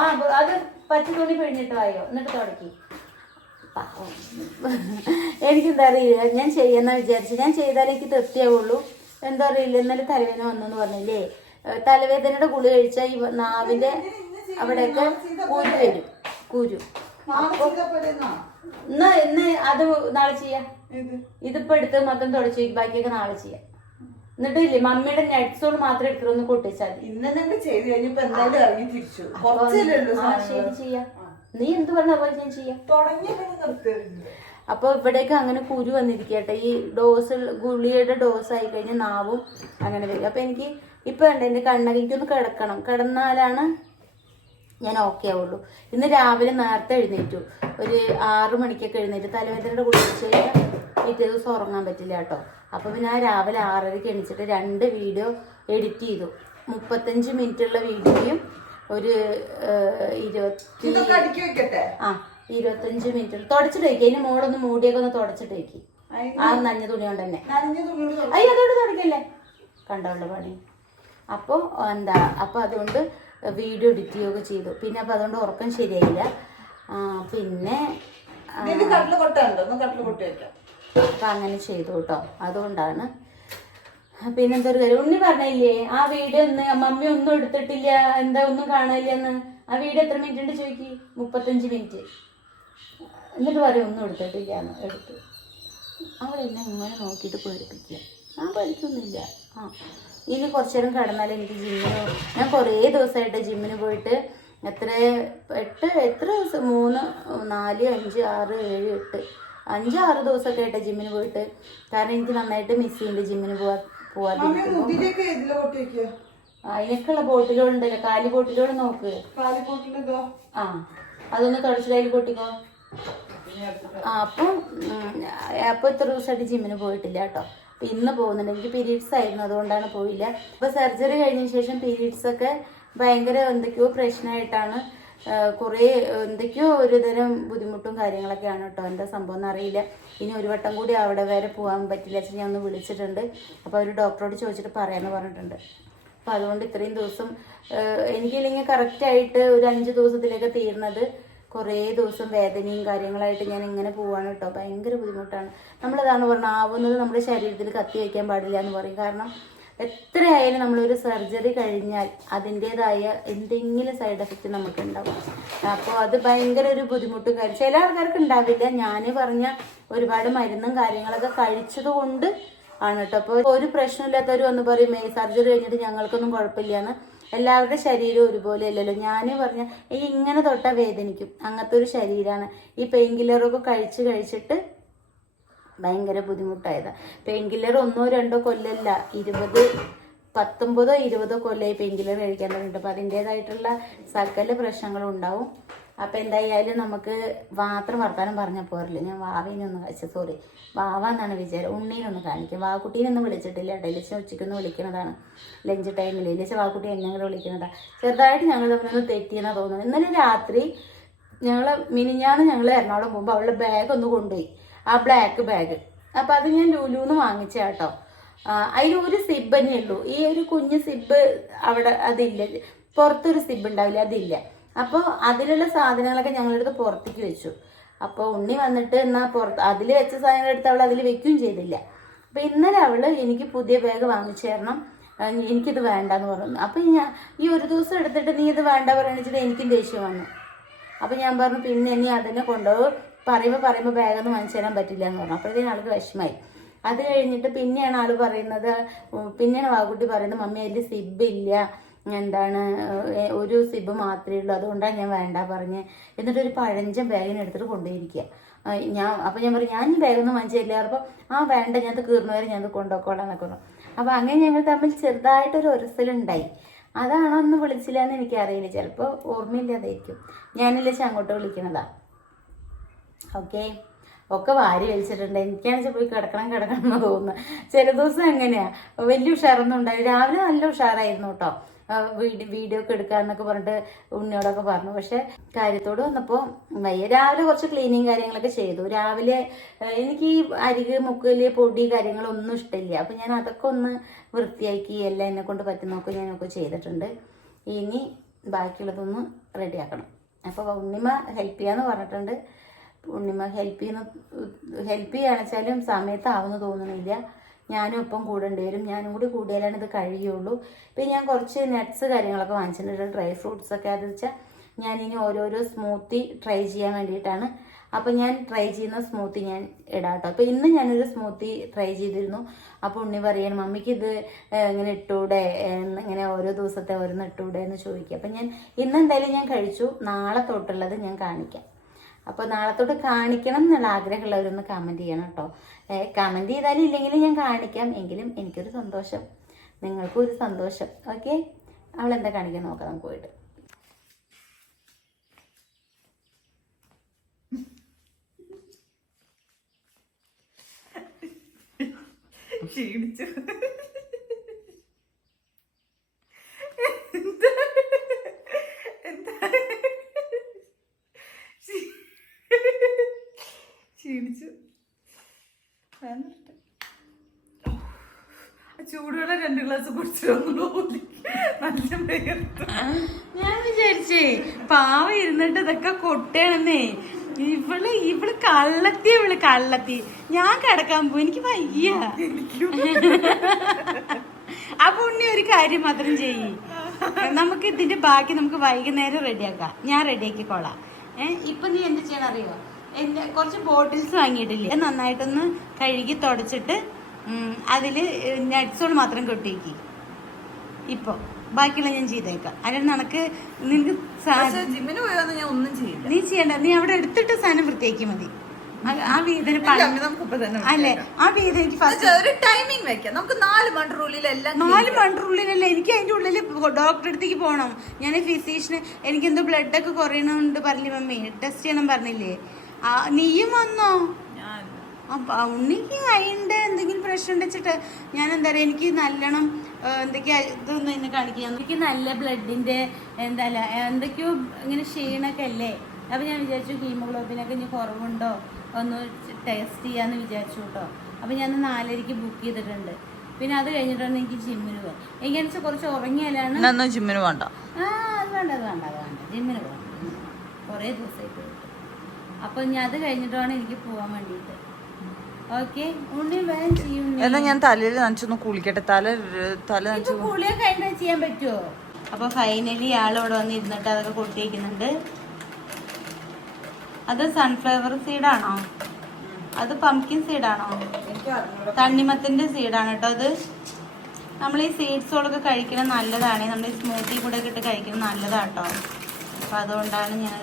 ആ അത് പച്ച തുണി പിഴിഞ്ഞിട്ട് വായോ എന്നിട്ട് തുടക്കി. എനിക്കെന്താ അറിയില്ല, ഞാൻ ചെയ്യാന്ന് വിചാരിച്ചു. ഞാൻ ചെയ്താലേ എനിക്ക് തൃപ്തിയാവുള്ളൂ. എന്താ അറിയില്ല, ഇന്നലെ തലവേദന വന്നെന്ന് പറഞ്ഞില്ലേ, തലവേദനയുടെ ഗുളി കഴിച്ചാൽ ഈ നാവിന്റെ അവിടെയൊക്കെ കുരു വരും, കുരു. എന്നാ ഇന്ന് അത് നാളെ ചെയ്യാം. ഇതിപ്പോ എടുത്ത് മൊത്തം തുടച്ചു ബാക്കിയൊക്കെ നാളെ ചെയ്യാം. എന്നിട്ട് ഇല്ലേ മമ്മിയുടെ നെറ്റ്സോട് മാത്രം എടുത്തിട്ടൊന്ന് കൊട്ടിച്ചാൽ ഇന്നെ ചെയ്ത് കഴിഞ്ഞപ്പോ എന്തായാലും ഇറങ്ങി തിരിച്ചു. ശരി ചെയ്യാം. നീ എന്ത് പറഞ്ഞ പോലെ ഞാൻ ചെയ്യാം. അപ്പൊ ഇവിടേക്ക് അങ്ങനെ കുരു വന്നിരിക്കട്ടെ. ഈ ഡോസ് ഗുളിയുടെ ഡോസ് ആയി കഴിഞ്ഞാൽ നാവും അങ്ങനെ വരും. അപ്പൊ എനിക്ക് ഇപ്പൊ ഉണ്ട് എന്റെ കണ്ണൊക്കെ എനിക്കൊന്ന് കിടക്കണം, കിടന്നാലാണ് ഞാൻ ഓക്കെ ആവുള്ളൂ. ഇന്ന് രാവിലെ നേരത്തെ എഴുന്നേറ്റു, ഒരു 6 മണിക്കൊക്കെ എഴുന്നേറ്റ്. തലവേദനയുടെ ഗുളി കഴിച്ച് കഴിഞ്ഞാൽ പിറ്റേ ദിവസം ഉറങ്ങാൻ പറ്റില്ല കേട്ടോ. അപ്പൊ പിന്നെ ആ രാവിലെ 6:30 എണീച്ചിട്ട് 2 വീഡിയോ എഡിറ്റ് ചെയ്തു. 35 മിനിറ്റുള്ള വീഡിയോയും ഒരു 25 മിനിറ്റ് തുടച്ചിട്ട് വയ്ക്കുക. അതിന് മോളൊന്ന് മൂടിയൊക്കെ ഒന്ന് തുടച്ചിട്ട് വയ്ക്കും. ആ നഞ്ഞ തുണി കൊണ്ട് തന്നെ. അയ്യോ അതോട് തുടക്കല്ലേ, കണ്ടോണ്ട് പണി. അപ്പോൾ എന്താ അപ്പൊ അതുകൊണ്ട് വീഡിയോ എഡിറ്റ് ചെയ്യുകയൊക്കെ ചെയ്തു. പിന്നെ അപ്പൊ അതുകൊണ്ട് ഉറക്കം ശരിയായില്ല. പിന്നെ അപ്പൊ അങ്ങനെ ചെയ്തു കേട്ടോ. അതുകൊണ്ടാണ്. പിന്നെന്തൊരു കാര്യം ഉണ്ണി പറഞ്ഞില്ലേ, ആ വീഡിയോ ഒന്ന് മമ്മി ഒന്നും എടുത്തിട്ടില്ല, എന്താ ഒന്നും കാണില്ലെന്ന്. ആ വീഡിയോ എത്ര മിനിറ്റ് ഉണ്ട് ചോദിക്കി? 35 മിനിറ്റ്. എന്നിട്ട് പറയും ഒന്നും എടുത്തിട്ടില്ല എന്ന്. എടുത്തു. അവളെന്നെ ഇങ്ങനെ നോക്കിയിട്ട് പേടിപ്പിക്കുക. ഞാൻ പഠിക്കൊന്നുമില്ല. ഇനി കുറച്ചു നേരം കിടന്നാലും എനിക്ക് ജിമ്മിന്, ഞാൻ കുറേ ദിവസമായിട്ട് ജിമ്മിന് പോയിട്ട് എത്ര ദിവസം 3, 4, 5, 6, 7, 8, 5-6 ദിവസമൊക്കെ ആയിട്ട് ജിമ്മിന് പോയിട്ട്. കാരണം എനിക്ക് നന്നായിട്ട് മിസ് ചെയ്യുന്നുണ്ട് ജിമ്മിന് പോവാതിരിക്കുന്നു. അതിനൊക്കെയുള്ള ബോട്ടിലുണ്ടല്ലോ, കാലി ബോട്ടിലോട് നോക്ക്. ആ അതൊന്ന് തുടച്ചിട്ട് അതിൽ പൊട്ടിക്കോ. അപ്പൊ ഇത്ര ദിവസമായിട്ട് ജിമ്മിന് പോയിട്ടില്ല കേട്ടോ. അപ്പൊ ഇന്ന് പോകുന്നുണ്ട്. എനിക്ക് പീരീഡ്സ് ആയിരുന്നു, അതുകൊണ്ടാണ് പോയില്ല. അപ്പൊ സർജറി കഴിഞ്ഞ ശേഷം പീരീഡ്സ് ഒക്കെ ഭയങ്കര എന്തൊക്കെയോ പ്രശ്നമായിട്ടാണ്. കുറേ എന്തൊക്കെയോ ഒരു തരം ബുദ്ധിമുട്ടും കാര്യങ്ങളൊക്കെയാണ് കേട്ടോ. എന്താ സംഭവം എന്നറിയില്ല. ഇനി ഒരു വട്ടം കൂടി അവിടെ വരെ പോകാൻ പറ്റില്ല വെച്ചാൽ ഞാൻ ഒന്ന് വിളിച്ചിട്ടുണ്ട്. അപ്പോൾ അവർ ഡോക്ടറോട് ചോദിച്ചിട്ട് പറയാമെന്ന് പറഞ്ഞിട്ടുണ്ട്. അപ്പം അതുകൊണ്ട് ഇത്രയും ദിവസം എനിക്കില്ലെങ്കിൽ കറക്റ്റായിട്ട് ഒരു 5 ദിവസത്തിലേക്ക് തീർന്നത് കുറേ ദിവസം വേദനയും കാര്യങ്ങളായിട്ട് ഞാൻ ഇങ്ങനെ പോവാണ് കേട്ടോ. ഭയങ്കര ബുദ്ധിമുട്ടാണ്. നമ്മളതാണ് പറഞ്ഞത്, ആവുന്നത് നമ്മുടെ ശരീരത്തിൽ കത്തി വയ്ക്കാൻ പാടില്ല എന്ന് പറയും. കാരണം എത്രയായാലും നമ്മളൊരു സർജറി കഴിഞ്ഞാൽ അതിൻ്റെതായ എന്തെങ്കിലും സൈഡ് എഫക്റ്റ് നമുക്ക് ഉണ്ടാവും. അപ്പോൾ അത് ഭയങ്കര ഒരു ബുദ്ധിമുട്ടും കാര്യം ചില ആൾക്കാർക്ക് ഉണ്ടാവില്ല. ഞാൻ പറഞ്ഞ ഒരുപാട് മരുന്നും കാര്യങ്ങളൊക്കെ കഴിച്ചത് കൊണ്ട് ആണ് കേട്ടോ. അപ്പോൾ ഒരു പ്രശ്നമില്ലാത്തവർ വന്ന് പറയും സർജറി കഴിഞ്ഞിട്ട് ഞങ്ങൾക്കൊന്നും കുഴപ്പമില്ലാന്ന്. എല്ലാവരുടെ ശരീരം ഒരുപോലെ അല്ലല്ലോ. ഞാൻ പറഞ്ഞ ഇങ്ങനെ തൊട്ടാൽ വേദനിക്കും, അങ്ങനത്തെ ഒരു ശരീരമാണ്. ഈ പെയിൻ കില്ലറൊക്കെ കഴിച്ചിട്ട് ഭയങ്കര ബുദ്ധിമുട്ടായത്. പെയിൻ കില്ലർ 1-2 കൊല്ലമല്ല, 19 20 കൊല്ലമായി പെയിൻ കില്ലർ കഴിക്കാൻ തുടങ്ങിയിട്ട്. അപ്പോൾ അതിൻ്റെതായിട്ടുള്ള സകല പ്രശ്നങ്ങളും ഉണ്ടാവും. അപ്പം എന്തായാലും നമുക്ക് മാത്രം വർത്താനം പറഞ്ഞാൽ പോരല്ലോ. ഞാൻ വാവിനൊന്ന് വാവ എന്നാണ് വിചാരം. ഉണ്ണീനൊന്ന് കാണിക്കും. വാക്കുട്ടീനൊന്നും വിളിച്ചിട്ടില്ല കേട്ടോ. ഇലിച്ച ഉച്ചയ്ക്കൊന്ന് വിളിക്കുന്നതാണ് ലഞ്ച് ടൈമിൽ. ഇലിച്ച വാക്കുട്ടി എങ്ങനെ വിളിക്കുന്നതാണ്. ചെറുതായിട്ട് ഞങ്ങൾ തമ്മിലൊന്ന് തെറ്റിയെന്നാണ് തോന്നുന്നത്. ഇന്നലെ രാത്രി മിനിഞ്ഞാന്ന് ഞങ്ങൾ എറണാകുളം പോകുമ്പോൾ അവളുടെ ബാഗ് ഒന്ന് കൊണ്ടുപോയി, ആ ബ്ലാക്ക് ബാഗ്. അപ്പം അത് ഞാൻ ലുലുന്ന് വാങ്ങിച്ച കേട്ടോ. അതിൽ ഒരു സിബ് തന്നെ ഉള്ളൂ. ഈ ഒരു കുഞ്ഞ് സിബ് അവിടെ അതില്ല, പുറത്തൊരു സിബ് ഉണ്ടാവില്ല, അതില്ല. അപ്പോൾ അതിലുള്ള സാധനങ്ങളൊക്കെ ഞങ്ങളെടുത്ത് പുറത്തേക്ക് വെച്ചു. അപ്പോൾ ഉണ്ണി വന്നിട്ട് എന്നാൽ അതിൽ വെച്ച സാധനങ്ങൾ എടുത്ത് അവൾ അതിൽ വെക്കുകയും ചെയ്തില്ല. അപ്പോൾ ഇന്നലെ അവൾ എനിക്ക് പുതിയ ബാഗ് വാങ്ങിച്ചു തരണം, എനിക്കിത് വേണ്ടെന്ന് പറഞ്ഞു. അപ്പം ഈ ഒരു ദിവസം എടുത്തിട്ട് നീ ഇത് വേണ്ട പറയണിച്ചിട്ട് എനിക്കും ദേഷ്യം വന്നു. അപ്പം ഞാൻ പറഞ്ഞു പിന്നെ ഇനി അതിനെ കൊണ്ടുപോകും, പറയുമ്പോൾ ബാഗൊന്നും വാങ്ങിച്ചു തരാൻ പറ്റില്ല എന്ന് പറഞ്ഞു. അപ്പോഴത്തേക്കും ആൾക്ക് വിഷമായി. അത് കഴിഞ്ഞിട്ട് പിന്നെയാണ് ആൾ പറയുന്നത്, പിന്നെയാണ് വാക്കുട്ടി പറയുന്നത് മമ്മി അതിൽ സിബ് ഇല്ല, എന്താണ് ഒരു സിബ് മാത്രമേ ഉള്ളൂ, അതുകൊണ്ടാണ് ഞാൻ വേണ്ട പറഞ്ഞ്. എന്നിട്ടൊരു പഴഞ്ചൻ ബാഗിനെടുത്തിട്ട് കൊണ്ടുപോയിരിക്കുക. അപ്പം ഞാൻ പറയും ഞാൻ ഈ ബാഗൊന്നും വാങ്ങിച്ചു തരില്ല. അപ്പോൾ വേണ്ട, ഞാനത് കീറുന്നവരെ ഞാനത് കൊണ്ടുപോയിക്കോളാം എന്നൊക്കെ പറഞ്ഞു. അപ്പോൾ അങ്ങനെ ഞങ്ങൾ തമ്മിൽ ചെറുതായിട്ടൊരു ഒരസലുണ്ടായി. അതാണോ ഒന്ന് വിളിച്ചില്ല എന്ന് എനിക്കറിയില്ല, ചിലപ്പോൾ ഓർമ്മയില്ലാതായിരിക്കും. ഞാനില്ല അങ്ങോട്ട് വിളിക്കണതാ. ഓക്കെ, ഒക്കെ വാരി വലിച്ചിട്ടുണ്ട്. എനിക്കാണെന്ന് പോയി കിടക്കണം എന്ന് തോന്നുന്നു. ചില ദിവസം എങ്ങനെയാ വലിയ ഉഷാറൊന്നും ഉണ്ടായി. രാവിലെ നല്ല ഉഷാറായിരുന്നു കേട്ടോ. വീഡിയോ ഒക്കെ എടുക്കാന്നൊക്കെ പറഞ്ഞിട്ട് ഉണ്ണിയോടൊക്കെ പറഞ്ഞു. പക്ഷെ കാര്യത്തോട് വന്നപ്പോൾ വയ്യ. രാവിലെ കുറച്ച് ക്ലീനിങ് കാര്യങ്ങളൊക്കെ ചെയ്തു. രാവിലെ എനിക്ക് ഈ അരിക് മുക്കല് പൊടി കാര്യങ്ങളൊന്നും ഇഷ്ടമില്ല. അപ്പം ഞാൻ അതൊക്കെ ഒന്ന് വൃത്തിയാക്കി എല്ലാം എന്നെ കൊണ്ട് പറ്റുന്നൊക്കെ ഞാനൊക്കെ ചെയ്തിട്ടുണ്ട്. ഇനി ബാക്കിയുള്ളതൊന്ന് റെഡിയാക്കണം. അപ്പോൾ ഉണ്ണിമ ഹെൽപ്പ് ചെയ്യാന്ന് പറഞ്ഞിട്ടുണ്ട്. ഉണ്ണിമ ഹെൽപ്പ് ചെയ്യുകയാണെന്ന് വെച്ചാലും സമയത്താവുമെന്ന് തോന്നുന്നില്ല. ഞാനും ഒപ്പം കൂടേണ്ടി വരും. ഞാനും കൂടി കൂടിയാലാണ് ഇത് കഴിയുള്ളൂ. പിന്നെ ഞാൻ കുറച്ച് നട്ട്സ് കാര്യങ്ങളൊക്കെ വാങ്ങിച്ചിട്ടുണ്ട്, ഡ്രൈ ഫ്രൂട്ട്സ് ഒക്കെ. അത് വെച്ചാൽ ഞാനിനി ഓരോരോ സ്മൂത്തി ട്രൈ ചെയ്യാൻ വേണ്ടിയിട്ടാണ്. അപ്പം ഞാൻ ട്രൈ ചെയ്യുന്ന സ്മൂത്തി ഞാൻ ഇടാം കേട്ടോ. അപ്പോൾ ഇന്ന് ഞാനൊരു സ്മൂത്തി ട്രൈ ചെയ്തിരുന്നു. അപ്പോൾ ഉണ്ണി പറയണം മമ്മിക്ക് ഇത് ഇങ്ങനെ ഇട്ടൂടെ, ഇങ്ങനെ ഓരോ ദിവസത്തെ ഓരോന്ന് ഇട്ടൂടെ എന്ന് ചോദിക്കുക. അപ്പം ഞാൻ ഇന്നെന്തായാലും ഞാൻ കഴിച്ചു. നാളെ തൊട്ടുള്ളത് ഞാൻ കാണിക്കാം. അപ്പോൾ നാളെ തൊട്ട് കാണിക്കണം എന്നുള്ള ആഗ്രഹമുള്ളവരൊന്ന് കമൻറ്റ് ചെയ്യണം കേട്ടോ. കമൻറ്റ് ചെയ്താലും ഇല്ലെങ്കിലും ഞാൻ കാണിക്കാം. എങ്കിലും എനിക്കൊരു സന്തോഷം, നിങ്ങൾക്കും ഒരു സന്തോഷം. ഓക്കെ, അവളെന്താ കാണിക്കാൻ നോക്കാം നമുക്ക് പോയിട്ട്. ക്ഷീണിച്ചു. ക്ഷീണിച്ചു. ചൂടുവെള്ളം 2 ഗ്ലാസ് കുടിച്ചു. നല്ല വേർത്ത്. ഞാൻ വിചാരിച്ചേ പാവ ഇരുന്നിട്ട് ഇതൊക്കെ കൊട്ടയാണെന്നേ. ഇവള് കള്ളത്തി. ഞാൻ കിടക്കാൻ പോയി, എനിക്ക് വയ്യ. അപ്പൊ ഉണ്ണി ഒരു കാര്യം മാത്രം ചെയ്യ്, നമുക്ക് ഇതിന്റെ ബാക്കി നമുക്ക് വൈകുന്നേരം റെഡിയാക്കാം. ഞാൻ റെഡിയാക്കിക്കോളാം. ഇപ്പൊ നീ എന്ത് ചെയ്യണം അറിയോ? എന്റെ കുറച്ച് ബോട്ടിൽസ് വാങ്ങിയിട്ടില്ലേ, നന്നായിട്ടൊന്ന് കഴുകി തുടച്ചിട്ട് അതില് നട്ട്സുകൾ മാത്രം കൊട്ടിയേക്ക്. ഇപ്പൊ ബാക്കിയുള്ള ഞാൻ ചെയ്തേക്കാം. അല്ലെങ്കിൽ നിനക്ക് ജിമ്മിന് പോയാൽ ഞാൻ ഒന്നും ചെയ്യില്ല. നീ ചെയ്യണ്ട, നീ അവിടെ എടുത്തിട്ട് സാധനം വൃത്തിയാക്കി മതി. ആ വീതിന് അല്ലേ, ആ വീതി എനിക്ക് ഫസ്റ്റ് ഒരു ടൈമിംഗ് വെക്കാം. നമുക്ക് 4 മണിക്കൂറിലെല്ലാം 4 മണിക്കൂറിലല്ല, എനിക്ക് അതിന്റെ ഉള്ളിൽ ഡോക്ടറെ അടുത്തേക്ക് പോകണം. ഞാൻ ഫിസിഷ്യന് എനിക്ക് എന്തോ ബ്ലഡ് ഒക്കെ കുറയണുണ്ട് പറഞ്ഞില്ലേ മമ്മി, ടെസ്റ്റ് ചെയ്യണം പറഞ്ഞില്ലേ. നീയും വന്നോ? അപ്പൊ ഉണ്ണിക്ക് അതിന്റെ എന്തെങ്കിലും പ്രശ്നം ഉണ്ടെച്ചിട്ട് ഞാൻ എന്താ പറയാ, എനിക്ക് നല്ലോണം എന്തൊക്കെയാ ഇതൊന്നും എന്നെ കാണിക്കാം. എനിക്ക് നല്ല ബ്ലഡിന്റെ എന്തൊക്കെയോ ഇങ്ങനെ ക്ഷീണൊക്കെ അല്ലേ. അപ്പൊ ഞാൻ വിചാരിച്ചു ഹീമോഗ്ലോബിനൊക്കെ ഇനി കുറവുണ്ടോ ഒന്ന് ടെസ്റ്റ് ചെയ്യാന്ന് വിചാരിച്ചു കേട്ടോ. അപ്പൊ ഞാൻ 4:30 ബുക്ക് ചെയ്തിട്ടുണ്ട്. പിന്നെ അത് കഴിഞ്ഞിട്ടാണ് എനിക്ക് ജിമ്മിന് പോകാൻ. എനിക്ക് കുറച്ച് ഉറങ്ങിയാലാണ് ജിമ്മിന് വേണ്ട. അത് വേണ്ട ജിമ്മിന് പോകാം. കുറേ ദിവസമായി പോയിട്ട്. അപ്പൊ ഞാൻ അത് കഴിഞ്ഞിട്ടാണ് എനിക്ക് പോകാൻ വേണ്ടിയിട്ട്. ഓക്കെ, ഉണ്ണി വേഗം ചെയ്യും. ഞാൻ തലയിൽ നനച്ചൊന്ന് കുളിക്കട്ടെ. തല കുളിയൊക്കെ കഴിഞ്ഞാൽ ചെയ്യാൻ പറ്റുമോ? അപ്പൊ ഫൈനലി ആളിവിടെ വന്ന് ഇരുന്നിട്ട് അതൊക്കെ കൊട്ടിയേക്കുന്നുണ്ട്. അത് സൺഫ്ലവർ സീഡാണോ? അത് പംകിൻ സീഡാണോ? തണ്ണിമത്തിന്റെ സീഡാണ് കേട്ടോ. അത് നമ്മൾ ഈ സീഡ്സുകളൊക്കെ കഴിക്കണം നല്ലതാണ്. നമ്മൾ ഈ സ്മൂത്തി കൂടെ ഒക്കെ ഇട്ട് കഴിക്കണം നല്ലതാട്ടോ. അപ്പൊ അതുകൊണ്ടാണ് ഞാൻ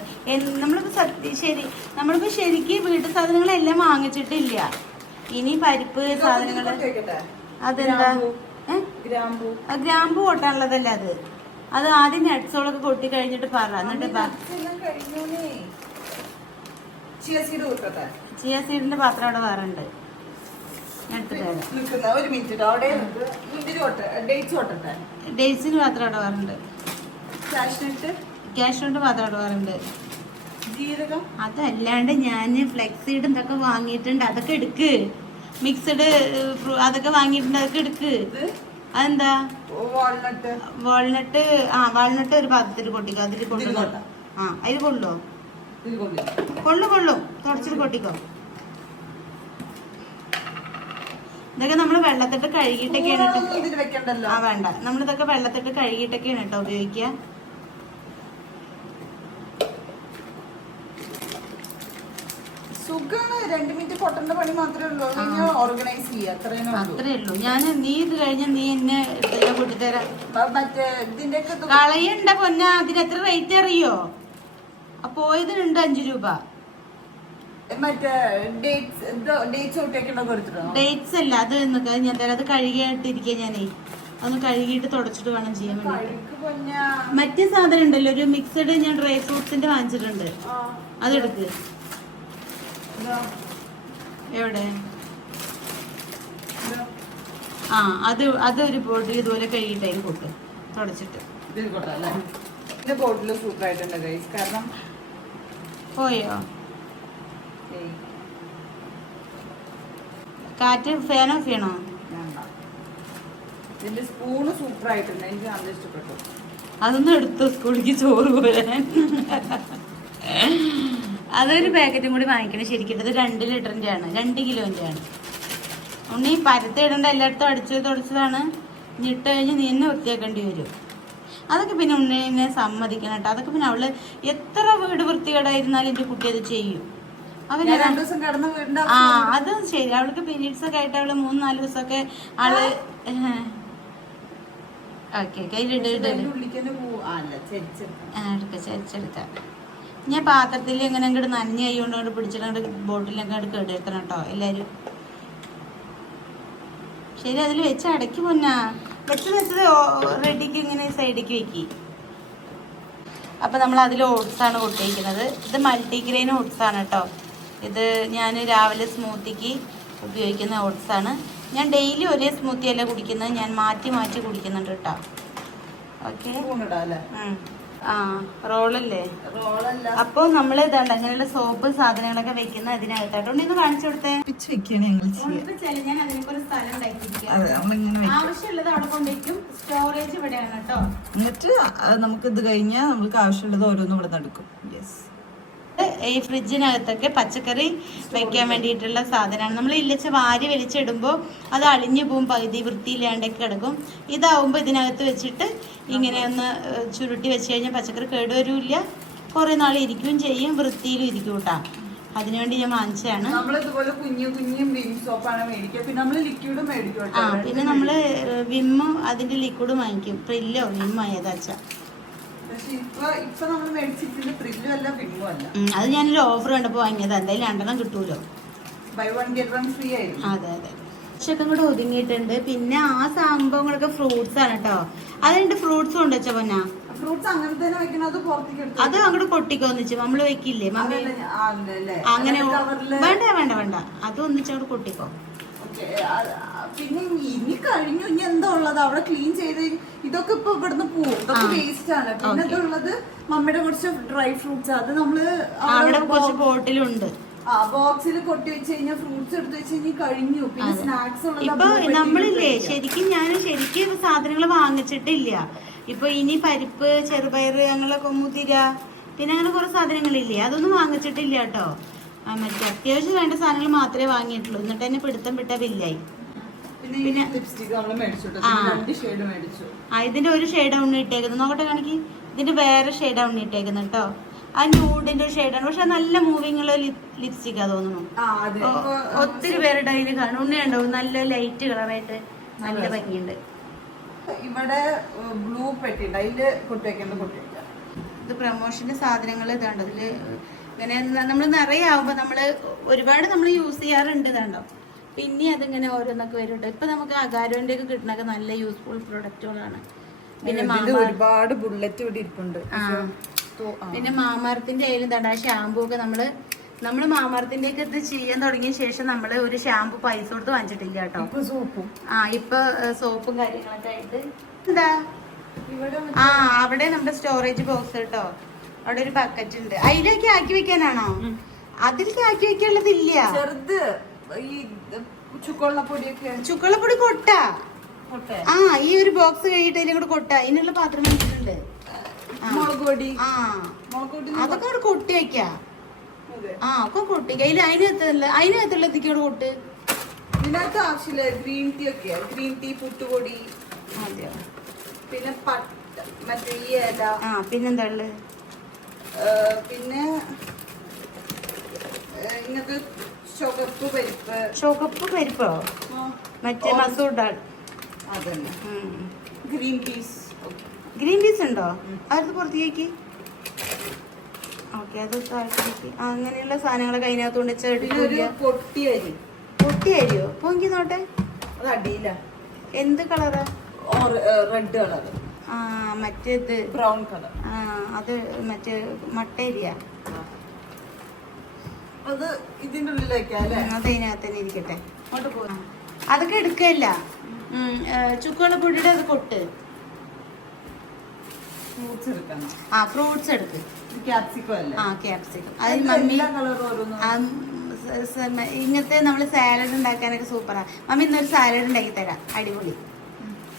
നമ്മളിപ്പോ ശരിക്കും വീട്ടു സാധനങ്ങളെല്ലാം വാങ്ങിച്ചിട്ടില്ല. ഇനി പരിപ്പ് സാധനങ്ങള് അതെന്താ ഗ്രാമ്പു കൊട്ടാനുള്ളതല്ല അത് ആദ്യം നട്ട്സുകളൊക്കെ കൊട്ടി കഴിഞ്ഞിട്ട് പറ. എന്നിട്ട് ചിയ സീഡിന്റെ പാത്രം അവിടെ വേറെ ഉണ്ട്. ഡേറ്റ്സിന്റെ പാത്രം അവിടെ വേറെ ഉണ്ട്. ക്യാഷ്നട്ട് പാത്രം അവിടെ വേറെ ഉണ്ട്. അതല്ലാണ്ട് ഞാൻ ഫ്ലെക്സീഡ് എന്തൊക്കെ വാങ്ങിയിട്ടുണ്ട്, അതൊക്കെ എടുക്ക്. മിക്സഡ് അതൊക്കെ വാങ്ങിയിട്ടുണ്ട്, അതൊക്കെ എടുക്ക്. അതെന്താ വാൾനട്ട്? വാൾനട്ട് ഒരു പാത്രത്തിൽ കൊട്ടിക്കോ. അതിൽ കൊള്ളു. അതിൽ കൊള്ളോ? കൊള്ളും. തുടച്ചിട്ട് കൊട്ടിക്കോ. ഇതൊക്കെ നമ്മൾ വെള്ളത്തിട്ട് കഴുകിയിട്ടൊക്കെയാണ് കേട്ടോ. വേണ്ട, നമ്മളിതൊക്കെ വെള്ളത്തിട്ട് കഴുകിയിട്ടൊക്കെയാണ് കേട്ടോ ഉപയോഗിക്കുക. സുഖാണ്. 2 മിനിറ്റ് പൊട്ടേണ്ട പണി മാത്രമേ ഉള്ളൂ. ഓർഗനൈസ് ചെയ്യാം, അത്രേ ഉള്ളൂ. ഞാൻ നീ ഇത് കഴിഞ്ഞ നീ എന്നെ കൂട്ടിത്തരാം. മറ്റേ ഇതിന്റെ കളയണ്ട പൊന്ന. അതിന് എത്ര റേറ്റ് അറിയോ? പോയതിനുണ്ട് 5 രൂപ. മറ്റേ ഡേറ്റ്സ് അല്ല, അത് ഞാൻ തരാം. അത് കഴുകിയിട്ടിരിക്കുക. ഞാനേ ഒന്ന് കഴുകിയിട്ട് തുടച്ചിട്ട് വേണം ചെയ്യാൻ വേണ്ടി. മറ്റേ സാധനം ഉണ്ടല്ലോ, ഒരു മിക്സഡ് ഞാൻ ഡ്രൈ ഫ്രൂട്ട്സിന്റെ വാങ്ങിച്ചിട്ടുണ്ട്. അതെടുക്ക്. എവിടെ? അതൊരു ബോട്ടിൽ ഇതുപോലെ കഴുകിയിട്ട് അതിന് കൊട്ടും. തുടച്ചിട്ട്. ഇതിൽ കൊണ്ടല്ലേ ഇതിന്റെ ബോട്ടിൽ സൂപ്പർ ആയിട്ടുണ്ട് ഗൈസ്. കാരണം പോയോ കാറ്റ്? ഫാൻ ഓഫ് ചെയ്യണോ? ഇതിന്റെ സ്പൂണ് സൂപ്പർ ആയിട്ടുണ്ട്, എനിക്ക് നല്ല ഇഷ്ടപ്പെട്ടു. അതൊന്നും എടുത്തു സ്കൂളിലേക്ക് ചോറ് പോരാൻ. അതൊരു പാക്കറ്റും കൂടി വാങ്ങിക്കണം ശരിക്കും. ഇത് 2 ലിറ്ററിന്റെ ആണ്, 2 കിലോന്റെ ആണ്. ഉണ്ണി പരത്തിടേണ്ട എല്ലായിടത്തും അടിച്ചു തുടച്ചതാണ്. ഇട്ട് കഴിഞ്ഞ് നീ തന്നെ വൃത്തിയാക്കേണ്ടി വരും. അതൊക്കെ പിന്നെ ഉണ്ണിനെ സമ്മതിക്കണം കേട്ടോ. അതൊക്കെ പിന്നെ അവള് എത്ര വീട് വൃത്തികേടായിരുന്നാലും എന്റെ കുട്ടി അത് ചെയ്യും. ആ അത് ശരി. അവൾക്ക് പീരീഡ്സ് ഒക്കെ ആയിട്ട് അവള് 3-4 ദിവസമൊക്കെ ആള് ഓക്കെ ചരിച്ചെടുക്കാം. ഞാൻ പാത്രത്തിൽ ഇങ്ങനെ അങ്ങോട്ട് നനഞ്ഞ് കൈ കൊണ്ട് പിടിച്ചിട്ട് ബോട്ടിലൊക്കെ അങ്ങോട്ട് കേടെടുത്തണം കേട്ടോ എല്ലാരും. ശരി, അതിൽ വെച്ച് അടയ്ക്ക് പൊന്നാ. വെച്ചത് റെഡിക്ക് ഇങ്ങനെ സൈഡിക്ക് വെക്കി. അപ്പം നമ്മൾ അതിൽ ഓട്സാണ് കൊട്ടിയിരിക്കുന്നത്. ഇത് മൾട്ടിഗ്രെയിൻ ഓട്സാണ് കേട്ടോ. ഇത് ഞാൻ രാവിലെ സ്മൂത്തിക്ക് ഉപയോഗിക്കുന്ന ഓട്സാണ്. ഞാൻ ഡെയിലി ഒരേ സ്മൂത്തി അല്ല കുടിക്കുന്നത്, ഞാൻ മാറ്റി മാറ്റി കുടിക്കുന്നുണ്ട് കേട്ടോ. ഓക്കെ. ആ റോളല്ലേ? അപ്പോൾ നമ്മൾ ഇതാണ്ട് അങ്ങനെയുള്ള സോപ്പ് സാധനങ്ങളൊക്കെ വെക്കുന്ന അതിനകത്തായിട്ട് ഒന്ന് കാണിച്ചു കൊടുത്തേ. ഞാൻ അതിനൊക്കെ സ്ഥലം ഉണ്ടാക്കിയിരിക്കും. ആവശ്യമുള്ളത് അവിടെ കൊണ്ടേക്കും. സ്റ്റോറേജ് ഇവിടെയാണ് കേട്ടോ. എന്നിട്ട് നമുക്ക് ഇത് കഴിഞ്ഞാൽ നമുക്ക് ആവശ്യമുള്ളത് ഓരോന്നും ഇവിടെ നടക്കും. യെസ്. ഈ ഫ്രിഡ്ജിനകത്തൊക്കെ പച്ചക്കറി വെക്കാൻ വേണ്ടിയിട്ടുള്ള സാധനമാണ്. നമ്മൾ ഇല്ലച്ച വാരി വലിച്ചിടുമ്പോൾ അത് അളിഞ്ഞു പോവും, പകുതി വൃത്തിയില്ലാണ്ടൊക്കെ കിടക്കും. ഇതാവുമ്പോൾ ഇതിനകത്ത് വെച്ചിട്ട് ഇങ്ങനെ ഒന്ന് ചുരുട്ടി വെച്ച് കഴിഞ്ഞാൽ പച്ചക്കറി കേടുവരില്ല, കുറേ നാൾ ഇരിക്കുകയും ചെയ്യും, വൃത്തിയിലും ഇരിക്കും കേട്ടോ. അതിനുവേണ്ടി ഞാൻ വാങ്ങിച്ചതാണ്. പിന്നെ നമ്മള് വിമ്മോ അതിന്റെ ലിക്വിഡ് വാങ്ങിക്കും. പ്രില്ലോ വിമ്മോ ഏതാച്ചാ. അത് ഞാനൊരു ഓഫർ കണ്ടപ്പോ വാങ്ങിയത്. എന്തായാലും 2 കിട്ടൂലോ. അതെ അതെ. പക്ഷെ കൂടെ ഒതുങ്ങിയിട്ടുണ്ട്. പിന്നെ ആ സംഭവങ്ങളൊക്കെ ഫ്രൂട്ട്സ് ആണ് കേട്ടോ. അതുകൊണ്ട് ഫ്രൂട്ട്സ് കൊണ്ട് വെച്ച പൊന്നാ. അത് അങ്ങോട്ട് പൊട്ടിക്കോന്ന് വെച്ചു നമ്മള് വെക്കില്ലേ മമ്മി? അങ്ങനെ വേണ്ട വേണ്ട വേണ്ട, അത് ഒന്നിച്ചങ്ങോട്ട് പൊട്ടിക്കോ. പിന്നെ ഇനി കഴിഞ്ഞു. ഇനി എന്താ ഉള്ളത് അവിടെ ക്ലീൻ ചെയ്ത് ഇതൊക്കെ ഇപ്പൊ ഇവിടുന്ന് പോവും. ഇതൊക്കെ വേസ്റ്റ് ആണ്. പിന്നെ ഇതുള്ളത് മമ്മിയുടെ കുറച്ച് ഡ്രൈ ഫ്രൂട്ട്സ്. അത് നമ്മള് അവിടെ കുറച്ച് ബോട്ടിലുണ്ട്. ബോക്സിൽ കൊട്ടി വെച്ച് കഴിഞ്ഞാൽ ഫ്രൂട്ട്സ് എടുത്ത് വെച്ച് കഴിഞ്ഞാൽ കഴിഞ്ഞു. പിന്നെ സ്നാക്സ് ഇപ്പൊ നമ്മളില്ലേ ശരിക്കും ഞാൻ ശരിക്കും സാധനങ്ങൾ വാങ്ങിച്ചിട്ടില്ല. ഇപ്പൊ ഇനി പരിപ്പ്, ചെറുപയർ, അങ്ങനെ കൊമ്മുതിര, പിന്നെ അങ്ങനെ കുറെ സാധനങ്ങളില്ലേ, അതൊന്നും വാങ്ങിച്ചിട്ടില്ല കേട്ടോ. മറ്റേ അത്യാവശ്യം വേണ്ട സാധനങ്ങൾ മാത്രമേ വാങ്ങിയിട്ടുള്ളൂ. എന്നിട്ട് തന്നെ പിടുത്തം വിട്ട ബില്ലായി. പിന്നെ ഇതിന്റെ ഒരു ഷെയ്ഡ് ഉണ്ണി ഇട്ടേക്കുന്നത്. നോക്കട്ടെ കാണിക്ക്. ഇതിന്റെ വേറെ ഷെയ്ഡ് ഉണ്ണി ഇട്ടേക്കുന്നത് കേട്ടോ. ആ ന്യൂഡിന്റെ ഒരു ഷെയ്ഡാണ്. പക്ഷെ നല്ല മൂവിങ് ഉള്ള ലിപ്സ്റ്റിക്കാ തോന്നുന്നു. ഒത്തിരി പേരുടെ അതിന് കാണും. ഉണ്ണി ഉണ്ടാവും നല്ല ലൈറ്റ് കളറായിട്ട് നല്ല ഭംഗിയുണ്ട്. ഇവിടെ ബ്ലൂ പെട്ടിണ്ട്, അതില് കൊട്ടുവെക്കേണ്ട കൊട്ടില്ല. ഇത് പ്രമോഷന്റെ സാധനങ്ങൾ ഇതാണ്ട്. ഇതില് ഇങ്ങനെ നമ്മൾ നിറയെ ആവുമ്പോ നമ്മള് ഒരുപാട് നമ്മൾ യൂസ് ചെയ്യാറുണ്ട് ഇതാണ്ടോ. പിന്നെ അതിങ്ങനെ ഓരോന്നൊക്കെ വരുന്നുണ്ട്. ഇപ്പൊ നമുക്ക് അഗാരോന്റെ ഒക്കെ കിട്ടണൊക്കെ നല്ല യൂസ്ഫുൾ പ്രൊഡക്റ്റുകളാണ്. പിന്നെ ഒരുപാട് ബുള്ളറ്റ് ഇവിടെ ഇരിപ്പുണ്ട്. പിന്നെ മാമർത്തിന്റെ ആയാലും തണ്ട ഷാമ്പൂ ഒക്കെ നമ്മള് മാമർത്തിന്റെ ഒക്കെ ഇത് ചെയ്യാൻ തുടങ്ങിയ ശേഷം നമ്മള് ഒരു ഷാമ്പു പൈസ കൊടുത്ത് വാങ്ങിച്ചിട്ടില്ല കേട്ടോ. ഇപ്പൊ സോപ്പും കാര്യങ്ങളൊക്കെ ആയിട്ട് എന്താ അവിടെ നമ്മുടെ സ്റ്റോറേജ് ബോക്സ് കേട്ടോ. അവിടെ ഒരു ബക്കറ്റ് ഉണ്ട്. അതിലേക്ക് ആക്കി വെക്കാനാണോ? അതിലേക്ക് ആക്കി വെക്കാനുള്ളതില്ല. ചെറുത് ചുക്കുള്ളപ്പൊടി കൊട്ട. ഈ ഒരു ബോക്സ് കഴിയിട്ട് അതിലും കൂടെ കൊട്ട. ഇതിനുള്ള പാത്രം വെച്ചിട്ടുണ്ട്. അതൊക്കെ അവിടെ കൊട്ടി വെക്കാ. ഒക്കെ കൊട്ടി കയ്യിൽ അതിനകത്തുള്ളതൊക്കെ കൊട്ട്. ഇതിനകത്ത് ആവശ്യമില്ല. ഗ്രീൻ ടീ ഒക്കെ, ഗ്രീൻ ടീ, പുട്ടുപൊടി, പിന്നെ മറ്റേ ഈ ഇല. പിന്നെന്താ ഉള്ളത്? പിന്നെ ഇങ്ങനത്തെ ചുവപ്പ് പരിപ്പോ മറ്റേ മസൂർ ദാൽ. അതന്നെ. ഗ്രീൻ പീസ് ഉണ്ടോ? അത് പുറത്തേക്ക്. ഓക്കെ, അത് അങ്ങനെയുള്ള സാധനങ്ങളൊക്കെ അതിനകത്തുകൊണ്ട് പൊട്ടിയരിയോ? പൊങ്കി നോട്ടെ. അത് അടിയില. എന്ത് കളറാ? Red colour. മറ്റേത് ബ്രൗൺ കളർ. അത് മറ്റേ മട്ടേരിയ. അത് ഇതിന്റെ ഉള്ളിലേക്കല്ലേ? അത് ഇതിനകത്ത് തന്നെ ഇരിക്കട്ടെ. അതൊക്കെ എടുക്കല്ല. ചുക്കുള്ള പൊടിയുടെ അത് കൊട്ട്. ഫ്രൂട്ട്സ് എടുക്കണം. ആ ഫ്രൂട്ട്സ് എടുക്ക്. ക്യാപ്സിക്കം അല്ലേ? ആ ക്യാപ്സിക്കം. അതിന് മമ്മി ഇങ്ങനത്തെ നമ്മൾ സാലഡ് ഉണ്ടാക്കാനൊക്കെ സൂപ്പറാണ്. മമ്മി ഇന്നൊരു സാലഡ് ഉണ്ടാക്കി തരാം, അടിപൊളി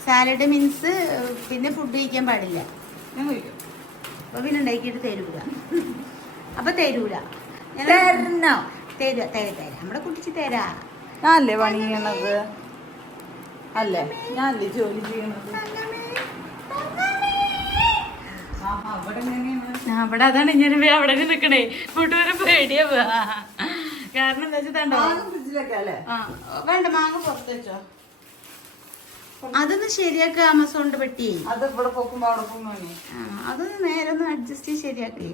സാലഡ്. മീൻസ് പിന്നെ ഫുഡ് കഴിക്കാൻ പാടില്ല. ഞാൻ കഴിക്കും. അപ്പൊ പിന്നെ ഉണ്ടാക്കിയിട്ട് തരൂല. അപ്പൊ തരൂല, തരാം നമ്മുടെ കുട്ടിച്ച് തരാ. ഞാനല്ലേ പണി ചെയ്യണത്? അല്ലേ ഞാനല്ലേ ജോലി ചെയ്യണത്? അവിടെ അതാണ് ഇങ്ങനെ അവിടെ നിക്കണേ. കൂട്ടുകാരെ പേടിയാ. കാരണം എന്താ വെച്ചിട്ടുണ്ടോ, വേണ്ട മാങ്ങ പുറത്ത് വെച്ചോ. അതൊന്ന് ശരിയാക്ക ആമസോണിന്റെ പെട്ടി. അതൊന്ന് നേരെ ഒന്ന് അഡ്ജസ്റ്റ് ചെയ്ത് ശരിയാക്കി.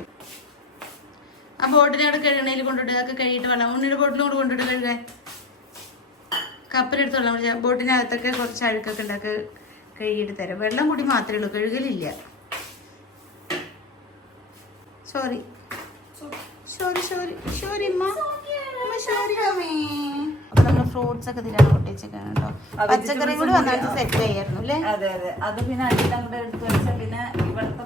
ആ ബോട്ടിൽ അവിടെ കഴുകണയിൽ കൊണ്ടിട്ട് അതൊക്കെ കഴുകിയിട്ട് വെള്ളം ഉണ്ണിയുടെ ബോട്ടിലും കൂടെ കൊണ്ടിട്ട് കഴുകാൻ. കപ്പിലെടുത്ത് വെള്ളം കുടിച്ചാൽ ബോട്ടിനകത്തൊക്കെ കുറച്ച് അഴുക്കൊക്കെ ഉണ്ടാക്കി കഴുകിയിട്ട് തരാം. വെള്ളം കൂടി മാത്രമേ ഉള്ളൂ, കഴുകലില്ല. Sorry sorry sorry sorry sorry. അപ്പൊ നമ്മള് ഫ്രൂട്ട്സ് ഒക്കെ ഇതിലാണ് പൊട്ടിച്ചേക്കാണ് കേട്ടോ. പച്ചക്കറി കൂടി വന്നിട്ട് സെറ്റ് ചെയ്യായിരുന്നു അല്ലേ? അതെ അതെ. അത് പിന്നെ അടിയിലങ്ങോട്ട് എടുത്ത് വെച്ചാൽ പിന്നെ ഇവിടുത്തെ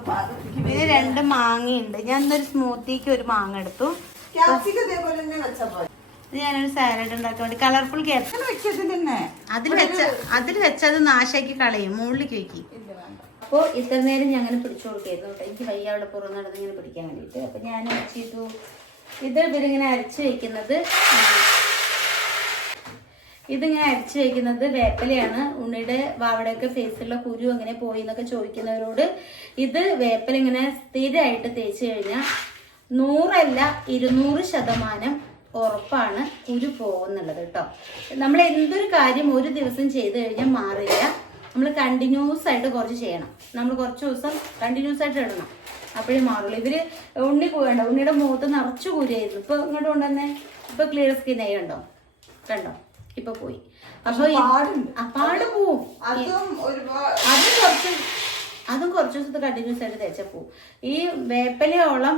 ഇതിന് 2 മാങ്ങയുണ്ട്. ഞാൻ ഇന്നൊരു സ്മൂത്തിക്ക് ഒരു മാങ്ങ എടുത്തു. ഇത് ഞാനൊരു സാലഡ് ഉണ്ടാക്കാൻ വേണ്ടി കളർഫുൾ അതിൽ വെച്ചത് നാശാക്കി കളയും, മുകളിലേക്ക് വെക്കി. അപ്പോൾ ഇത്ര നേരം ഞാൻ അങ്ങനെ പിടിച്ചു കൊടുക്കായിരുന്നു കേട്ടോ. എനിക്ക് വയ്യ അവിടെ പുറം നടന്ന് ഇങ്ങനെ പിടിക്കാൻ വേണ്ടിയിട്ട്. അപ്പൊ ഞാൻ ചെയ്തു, ഇത് ഇവരിങ്ങനെ അരച്ച് വെക്കുന്നത്, ഇതിങ്ങനെ അരച്ച് വെക്കുന്നത് വേപ്പലയാണ്. ഉണ്ണിയുടെ വാവടയൊക്കെ ഫേസിലുള്ള കുരു അങ്ങനെ പോയി എന്നൊക്കെ ചോദിക്കുന്നവരോട് ഇത് വേപ്പല ഇങ്ങനെ സ്ഥിരമായിട്ട് തേച്ച് കഴിഞ്ഞാൽ 100 അല്ല 200% ഉറപ്പാണ് കുരു പോകുന്നുള്ളത് കേട്ടോ. നമ്മൾ എന്തൊരു കാര്യം ഒരു ദിവസം ചെയ്ത് കഴിഞ്ഞാൽ മാറില്ല. നമ്മൾ കണ്ടിന്യൂസ് ആയിട്ട് കുറച്ച് ചെയ്യണം. നമ്മൾ കുറച്ച് ദിവസം കണ്ടിന്യൂസ് ആയിട്ട് ഇടണം, അപ്പോഴേ മാറുള്ളൂ. ഇവര് ഉണ്ണി പോകണ്ട, ഉണ്ണിയുടെ മുഖത്ത് നിറച്ചു കുരുയായിരുന്നു. ഇപ്പൊ ഇങ്ങോട്ട് കൊണ്ടുവന്നേ, ഇപ്പൊ ക്ലിയർ സ്കിൻ ആയി. കണ്ടോ ഇപ്പൊ പോയി. അപ്പൊ പാട് പോവും. അതും കുറച്ച് ദിവസത്തെ കണ്ടിന്യൂസ് ആയിട്ട് തേച്ചാൽ പോവും. ഈ വേപ്പലയോളം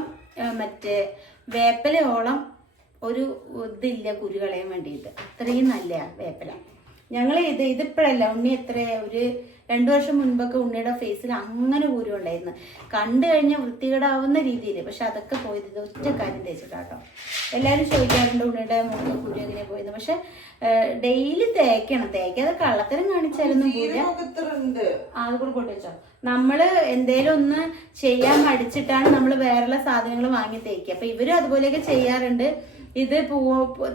വേപ്പലയോളം ഒരു ഇതില്ല കുരു കളയാൻ വേണ്ടിയിട്ട്. അത്രയും നല്ല വേപ്പല. ഞങ്ങൾ ഇതിപ്പോഴല്ല, ഉണ്ണി ഒരു 2 വർഷം മുൻപൊക്കെ ഉണ്ണിയുടെ ഫേസിൽ അങ്ങനെ കുരു ഉണ്ടായിരുന്നു, കണ്ടു കഴിഞ്ഞാൽ വൃത്തികേടാവുന്ന രീതിയിൽ. പക്ഷെ അതൊക്കെ പോയത് ഇത് ഒറ്റ കാര്യം തേച്ചിട്ടാട്ടോ. എല്ലാവരും ചോദിക്കാറുണ്ട് ഉണ്ണിയുടെ മുഖത്ത് കുരു എങ്ങനെ പോയെന്ന്. പക്ഷെ ഡെയിലി തേക്കണം. തേക്കാതെ കള്ളത്തരം കാണിച്ചാലൊന്നും പോയില്ല. അത് കൂടെ കൊണ്ടുവച്ചോ. നമ്മള് എന്തേലും ഒന്ന് ചെയ്യാൻ മടിച്ചിട്ടാണ് നമ്മൾ വേറെയുള്ള സാധനങ്ങൾ വാങ്ങി തേക്കുക. അപ്പൊ ഇവരും അതുപോലെയൊക്കെ ചെയ്യാറുണ്ട്. ഇത്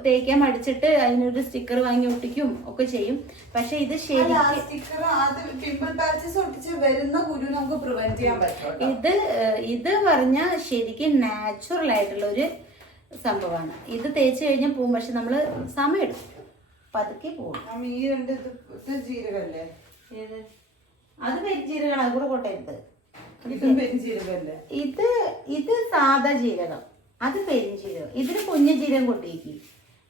തേക്കാൻ മടിച്ചിട്ട് അതിനൊരു സ്റ്റിക്കർ വാങ്ങി ഒട്ടിക്കും ഒക്കെ ചെയ്യും. പക്ഷെ ഇത് ഇത് പറഞ്ഞ ശരിക്കും നാച്ചുറൽ ആയിട്ടുള്ള ഒരു സംഭവമാണ്. ഇത് തേച്ച് കഴിഞ്ഞാൽ പോവും. പക്ഷെ നമ്മള് സമയം എടുക്കും, പതുക്കെ പോകും. അത് പെരിഞ്ജീരകമാണ്, അത് കൂടെ കൊട്ടരുത്. ഇത് സാധാ ജീരകം, അത് പെരിഞ്ജീരകം. ഇതിന് കുഞ്ഞു ജീരകം കൊട്ടിയേക്ക്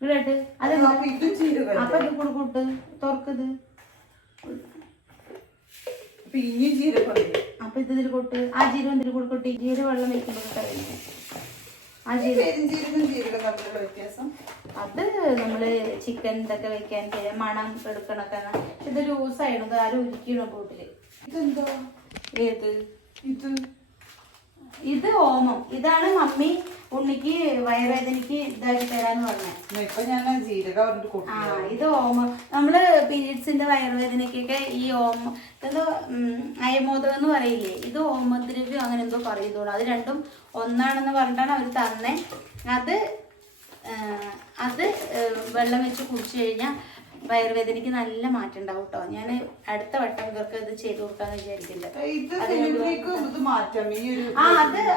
കേട്ട്. അത് അപ്പൊ ഇത് കൂടെ കൂട്ട് തുറക്കത്. അപ്പൊ ഇത് ഇതിൽ കൊട്ട്. ആ ജീരകം ഇതിൽ കൂടെ കൊട്ടി. ജീരകം വെള്ളം വെക്കുമ്പോൾ കഴിക്കും. അത് നമ്മള് ചിക്കൻ ഇതൊക്കെ വെക്കാൻ മണം എടുക്കണൊക്കെ. ഇത് ലൂസായിരുന്നു, ആരും ഉരുക്കണ കൂട്ടില്. ഏത് ഇത് ഓമം. ഇതാണ് മമ്മി ഉണ്ണിക്ക് വയറുവേദനക്ക് ഇതാക്കി തരാന്ന് പറഞ്ഞത്. ഇത് ഓമം. നമ്മള് പീരീഡ്സിന്റെ വയറുവേദനക്കൊക്കെ ഈ ഓമം എന്തോ അയമോദകം എന്ന് പറയില്ലേ, ഇത് ഓമദ്രവ്യം അങ്ങനെ എന്തോ പറയുന്നുള്ളൂ. അത് രണ്ടും ഒന്നാണെന്ന് പറഞ്ഞിട്ടാണ് അവർ തന്നെ. അത് വെള്ളം വെച്ച് കുടിച്ചു കഴിഞ്ഞാൽ വയറുവേദനയ്ക്ക് നല്ല മാറ്റം ഉണ്ടാവും കേട്ടോ. ഞാൻ അടുത്ത വട്ടം ഇവർക്ക് ഇത് ചെയ്ത് കൊടുക്കാന്ന് വിചാരിക്കില്ല.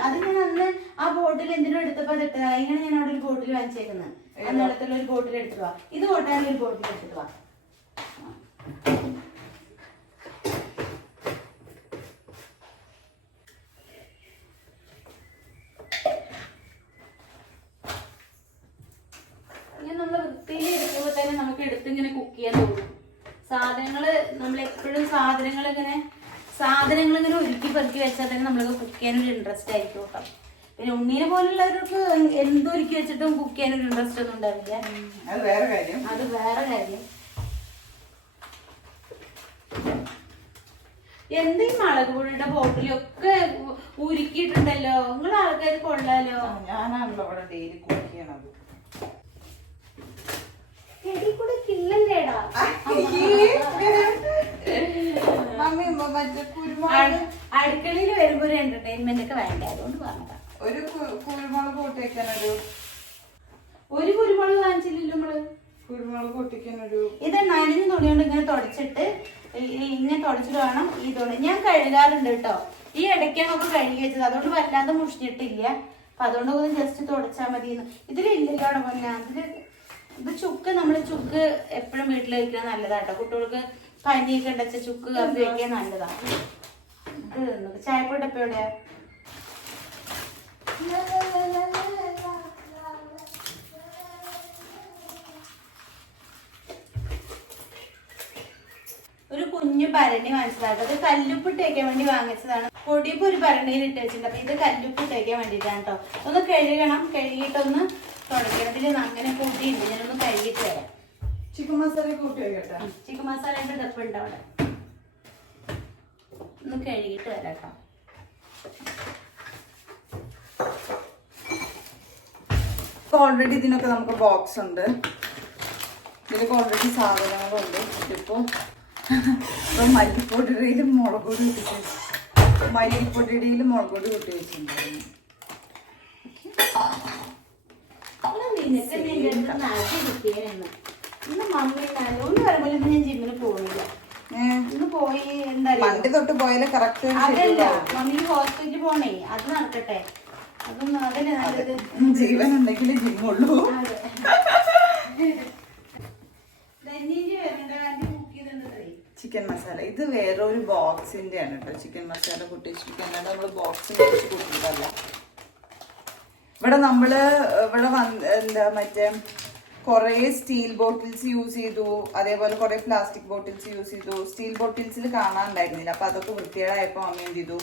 അത് ഞാൻ അന്ന് ആ ബോട്ടിൽ എന്തിനും എടുത്തപ്പോ അതിട്ട് ഇങ്ങനെ ഞാൻ അവിടെ ഒരു ബോട്ടിൽ വാങ്ങിച്ചേക്കുന്നത്. അന്നിടത്തുള്ള ഒരു ബോട്ടിൽ എടുത്തിട്ട് വാ. ഇത് കൊട്ടാനും ഒരു ബോട്ടിൽ എടുത്തിട്ട് വാ. നമ്മൾ വൃത്തിയിൽ എടുക്കുമ്പോൾ തന്നെ നമുക്ക് എടുത്തിങ്ങനെ കുക്ക് ചെയ്യാൻ തോന്നും. സാധനങ്ങള് നമ്മൾ എപ്പോഴും സാധനങ്ങൾ ഇങ്ങനെ ഒരുക്കി പെറുക്കി വെച്ചാൽ തന്നെ നമ്മൾക്ക് കുക്ക് ചെയ്യാനൊരു ഇൻട്രസ്റ്റ് ആയിരിക്കും കേട്ടോ. പിന്നെ ഉണ്ണീനെ പോലുള്ളവർക്ക് എന്തൊരുക്കി വെച്ചിട്ടും കുക്ക് ചെയ്യാനൊരു ഇൻട്രസ്റ്റ് ഒന്നും ഉണ്ടാവില്ല. അത് വേറെ കാര്യം. എന്ത് ഈ മുളക് പൊടിയുടെ ബോട്ടിലൊക്കെ ഉരുക്കിയിട്ടുണ്ടല്ലോ. നിങ്ങൾ ആൾക്കാർ കൊള്ളാലോ. ഞാനാണല്ലോ അവിടെ ഡെയിലി കുക്ക് ചെയ്യണത്. കൂടെ കിള്ളല്ലേടാ മമ്മി മറ്റേ കുരുമുളക് അടുക്കളയിൽ വരുമ്പോ ഒരു എന്റർടൈൻമെന്റ് ഒക്കെ വേണ്ട, അതുകൊണ്ട് പറഞ്ഞതാ. ഒരു കുരുമുളക് പൊട്ടിക്കാനൊരു കുരുമുളക് വാങ്ങിച്ചില്ലല്ലോ നമ്മള്. കുരുമുളക് പൊട്ടിക്കാനൊരു ഇത് നനഞ്ഞ തുണി കൊണ്ട് ഇങ്ങനെ തുടച്ചിട്ട് ഇങ്ങനെ തുടച്ചിട്ട് വേണം ഈ തുണി. ഞാൻ കഴുകാറുണ്ട് കേട്ടോ. ഈ ഇടയ്ക്കാണൊക്കെ കഴുകി വെച്ചത്, അതുകൊണ്ട് വല്ലാതെ മുഷിഞ്ഞിട്ടില്ല. അപ്പൊ അതുകൊണ്ട് ജസ്റ്റ് തുടച്ചാൽ മതി. ഇതിലില്ലല്ലോ അവിടെ പൊന്നെ. ഇത് ചുക്ക്, നമ്മള് ചുക്ക് എപ്പോഴും വീട്ടിൽ കഴിക്കുന്നത് നല്ലതാട്ടോ. കുട്ടികൾക്ക് പനിയൊക്കെ ഉണ്ടച്ച ചുക്ക് കാപ്പി വയ്ക്കാൻ നല്ലതാണ്. ഇത് ചായപ്പൊടി എപ്പോ എവിടെയാ? ഒരു കുഞ്ഞു ഭരണി മനസ്സിലാക്കുക. അത് കല്ലുപ്പിട്ട് വയ്ക്കാൻ വേണ്ടി വാങ്ങിച്ചതാണ്. പൊടിയപ്പ് ഒരു ഭരണിയിൽ ഇട്ട് വെച്ചിട്ടുണ്ട്. അപ്പൊ ഇത് കല്ലുപ്പിട്ട് വയ്ക്കാൻ വേണ്ടിയിട്ടാണ് കേട്ടോ. ഒന്ന് കഴുകണം, കഴുകിയിട്ടൊന്ന് തുടക്കണം. ഇതിൽ അങ്ങനെ കൂട്ടിയുണ്ട്, ഞാനൊന്ന് കഴുകിയിട്ട് വരാം. ചിക്കൻ മസാല കൂട്ടി വയ്ക്കട്ടെ. ചിക്കൻ മസാലയുടെ ഡപ്പുണ്ട് അവിടെ, ഒന്ന് കഴുകിയിട്ട് വരാം കേട്ടോ. ഓൾറെഡി ഇതിനൊക്കെ നമുക്ക് ബോക്സ് ഉണ്ട്. ഇതിലൊക്കെ ഓൾറെഡി സാധനങ്ങളുണ്ട്. ഇപ്പൊ മല്ലിപ്പൊടിയിലും മുളക് പൊടി കൂട്ടി വെച്ചിട്ടുണ്ടായിരുന്നു. ഇന്ന് മമ്മി ഒന്ന് വരുമ്പോൾ ഞാൻ ജിമ്മിന് പോയില്ല. ഇന്ന് പോയി എന്താ പണ്ട് തൊട്ട് പോയാലേ കറക്റ്റ്. അതല്ല, മമ്മി ഹോസ്പിറ്റലിൽ പോണേ, അത് നടക്കട്ടെ. അതൊന്നും അതല്ലേ നല്ലത്. ജീവൻ ഉണ്ടെങ്കിൽ ജിമ്മുള്ളൂ. ചിക്കൻ മസാല ഇത് വേറൊരു ബോക്സിന്റെ ആണ് കേട്ടോ. ചിക്കൻ മസാല കൂട്ടി വെച്ചിരിക്കാൻ നമ്മള് ബോക്സിൽ വെച്ച് കൂട്ടിയിട്ടല്ല. ഇവിടെ എന്താ മറ്റേ കുറെ സ്റ്റീൽ ബോട്ടിൽസ് യൂസ് ചെയ്തു, അതേപോലെ കുറെ പ്ലാസ്റ്റിക് ബോട്ടിൽസ് യൂസ് ചെയ്തു. സ്റ്റീൽ ബോട്ടിൽസിൽ കാണാനുണ്ടായിരുന്നില്ല. അപ്പൊ അതൊക്കെ വൃത്തികേടായപ്പോ അമ്മ എന്ത് ചെയ്തു,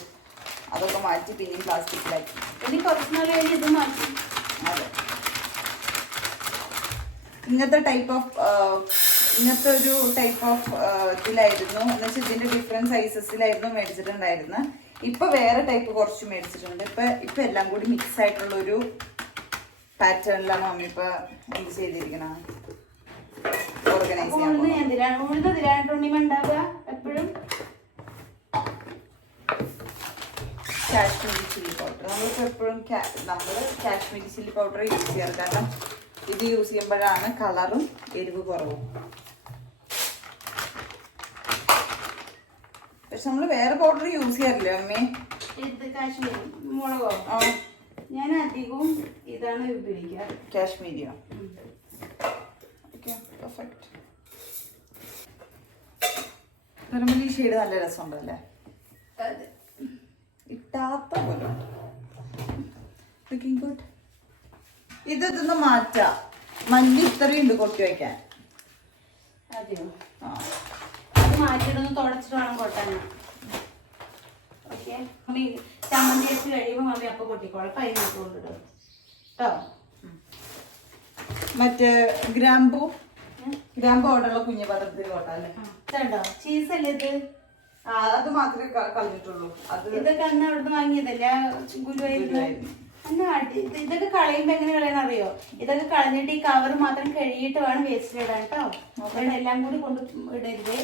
അതൊക്കെ മാറ്റി പിന്നെയും പ്ലാസ്റ്റിക്കിലാക്കി. ഇനി കുറച്ച് നാൾ കഴിഞ്ഞ് ഇത് മാറ്റി. അതെ, ഇങ്ങനത്തെ ഒരു ടൈപ്പ് ഓഫ് ഇതിലായിരുന്നു. എന്ന് വെച്ചാൽ ഇതിന്റെ ഡിഫറെന്റ് സൈസസിലായിരുന്നു മേടിച്ചിട്ടുണ്ടായിരുന്നത്. ഇപ്പൊ വേറെ ടൈപ്പ് കുറച്ച് മേടിച്ചിട്ടുണ്ട്. ഇപ്പൊ എല്ലാം കൂടി മിക്സ് ആയിട്ടുള്ള ഒരു പാറ്റേണിലാണ് മമ്മി ഇപ്പൊ എന്ത് ചെയ്തിരിക്കണം, ഓർഗനൈസ് എപ്പോഴും കാശ്മീരി ചില്ലി പൗഡർ. നമ്മളിപ്പോ എപ്പോഴും കാശ്മീരി ചില്ലി പൗഡർ യൂസ് ചെയ്യാറ്. കാരണം ഇത് യൂസ് ചെയ്യുമ്പോഴാണ് കളറും എരിവ് കുറവും. പക്ഷെ നമ്മള് വേറെ പൗഡർ യൂസ് ചെയ്യാറില്ലേ അമ്മേ? കാശ്മീരി മുളകോ? ഞാൻ അധികവും ഇതാണ് ഉപയോഗിക്കാറ്. കാശ്മീരിയോ? പെർഫെക്റ്റ്. ഈ ഷെയ്ഡ് നല്ല രസമുണ്ടല്ലേ? ഇട്ടാത്ത പോലെ ലുക്കിംഗ് ഗുഡ്. ഇതൊന്ന് മാറ്റാം. മല്ലി ഇത്രയും ഉണ്ട് കൊട്ടി വയ്ക്കാൻ. അതെയോ? അത് മാറ്റിയിട്ടൊന്ന് തുടച്ചിട്ട് വേണം കൊട്ടാൻ. ഓക്കെ, മമ്മി ചമ്മന്തി വെച്ച് കഴിയുമ്പോൾ മമ്മി അപ്പം കൊട്ടിക്കോളാം. പതിനൊക്കെ കൊണ്ടിടും കേട്ടോ. മറ്റേ ഗ്രാമ്പു അവിടെയുള്ള കുഞ്ഞു പാത്രത്തിൽ കൊട്ടാല്ലേ? ഇതുണ്ടോ ചീസ് അല്ലേ ഇത്? അത് മാത്രമേ കളഞ്ഞിട്ടുള്ളൂ. ഇതൊക്കെ അന്ന് അവിടുന്ന് വാങ്ങിയതല്ലേ ഗുരുവായൂരിന്ന്? ഇതൊക്കെ കളയുമ്പോ എങ്ങനെ കളയാൻ അറിയോ? ഇതൊക്കെ കളഞ്ഞിട്ട് ഈ കവർ മാത്രം കഴുകിയിട്ട് വേണം വേസ്റ്റിലിടാൻ കേട്ടോ. എല്ലാം കൂടി കൊണ്ട് ഇടരുത്.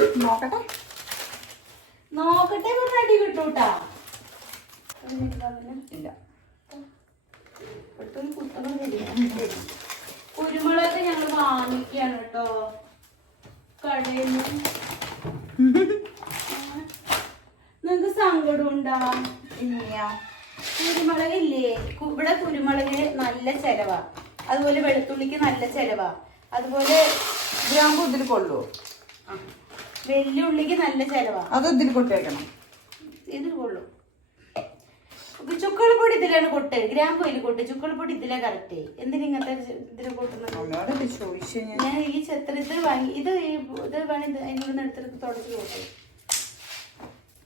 നോക്കട്ടെ പറഞ്ഞ അടി കിട്ടൂട്ടാ. ഇല്ല, കുരുമുളക് ഞങ്ങൾ വാങ്ങിക്കാണ് കേട്ടോ കടയിൽ നിന്ന്. നിങ്ങക്ക് സങ്കടം ഉണ്ടാ? കുരുമുളക് ഇല്ലേ, ഇവിടെ കുരുമുളകിന് നല്ല ചെലവാ. അതുപോലെ വെളുത്തുള്ളിക്ക് നല്ല ചെലവാ. അതുപോലെ ഗ്രാമ്പു ഇതിൽ കൊള്ളു. വെല്ലുള്ളിക്ക് നല്ല ചെലവാ. അത് ഇതിൽ കൊട്ടേക്കണം. ഇതിൽ കൊള്ളു. ചുക്കുളപ്പൊടി ഇതിലാണ് കൊട്ട്, ഗ്രാമ്പു ഇതിൽ കൊട്ട്, ചുക്കുളപ്പൊടി ഇതിലാ കറക്റ്റ്. എന്തിനാ ഇങ്ങനത്തെ ഇതിൽ കൊട്ടുന്നത്? ഞാൻ ഈ ചെത്ര ഇത് വാങ്ങി ഇത് വേണം അതിനോട് എടുത്തെടുത്ത് തുടച്ച് കൊടുക്കും.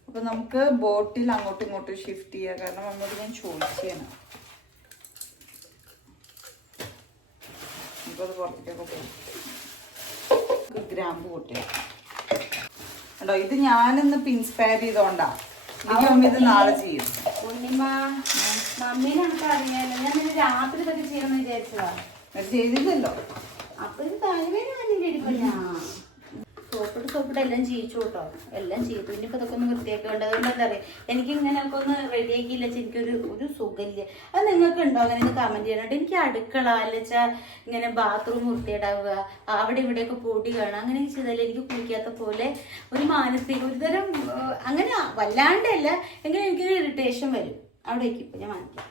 അപ്പൊ നമുക്ക് ബോട്ടിൽ അങ്ങോട്ടും ഇങ്ങോട്ടും ഷിഫ്റ്റ് ചെയ്യാം. കാരണം നമ്മളോട് ഞാൻ ചോദിച്ചാണ്. നമുക്കത് പുറത്തേക്കൊക്കെ പോകും. ഗ്രാമ്പ് കൂട്ടിയാ കേട്ടോ. ഇത് ഞാനിന്ന് ഇൻസ്പയർ ചെയ്തോണ്ടാ. എനിക്ക് മമ്മി ഇത് നാളെ ചെയ്യും. ഉണ്ണിമ്മ മമ്മീനെ നമുക്ക് അറിയാലോ. ഞാൻ പിന്നെ രാത്രി ഇതൊക്കെ ചെയ്യണമെന്ന് വിചാരിച്ചതാ. ചെയ്തില്ലല്ലോ. അപ്പൊ ഇത് തലവേദന സോപ്പിട്ട് എല്ലാം ചെയ്യിച്ചു കേട്ടോ. എല്ലാം ചെയ്തു. ഇനിയിപ്പോ ഇതൊക്കെ ഒന്ന് വൃത്തിയാക്കേണ്ടത്. അതുകൊണ്ട് എന്താ പറയാ, എനിക്ക് ഇങ്ങനെയൊക്കെ ഒന്ന് റെഡിയാക്കിയില്ല. എനിക്കൊരു സുഖമില്ല. അത് നിങ്ങൾക്ക് ഉണ്ടോ അങ്ങനെ കമന്റ് ചെയ്യാനായിട്ട്? എനിക്ക് അടുക്കള അല്ലച്ചാ ഇങ്ങനെ ബാത്റൂം വൃത്തിയിടാവുക, അവിടെ ഇവിടെയൊക്കെ പൊടി കാണുക, അങ്ങനെ ചെയ്താൽ എനിക്ക് കുളിക്കാത്ത പോലെ ഒരു മാനസിക ഒരുതരം അങ്ങനെ വല്ലാണ്ടല്ല എങ്കിലും എനിക്കൊരു ഇറിറ്റേഷൻ വരും. അവിടെ വയ്ക്കും. ഇപ്പൊ ഞാൻ വാങ്ങിക്കാം.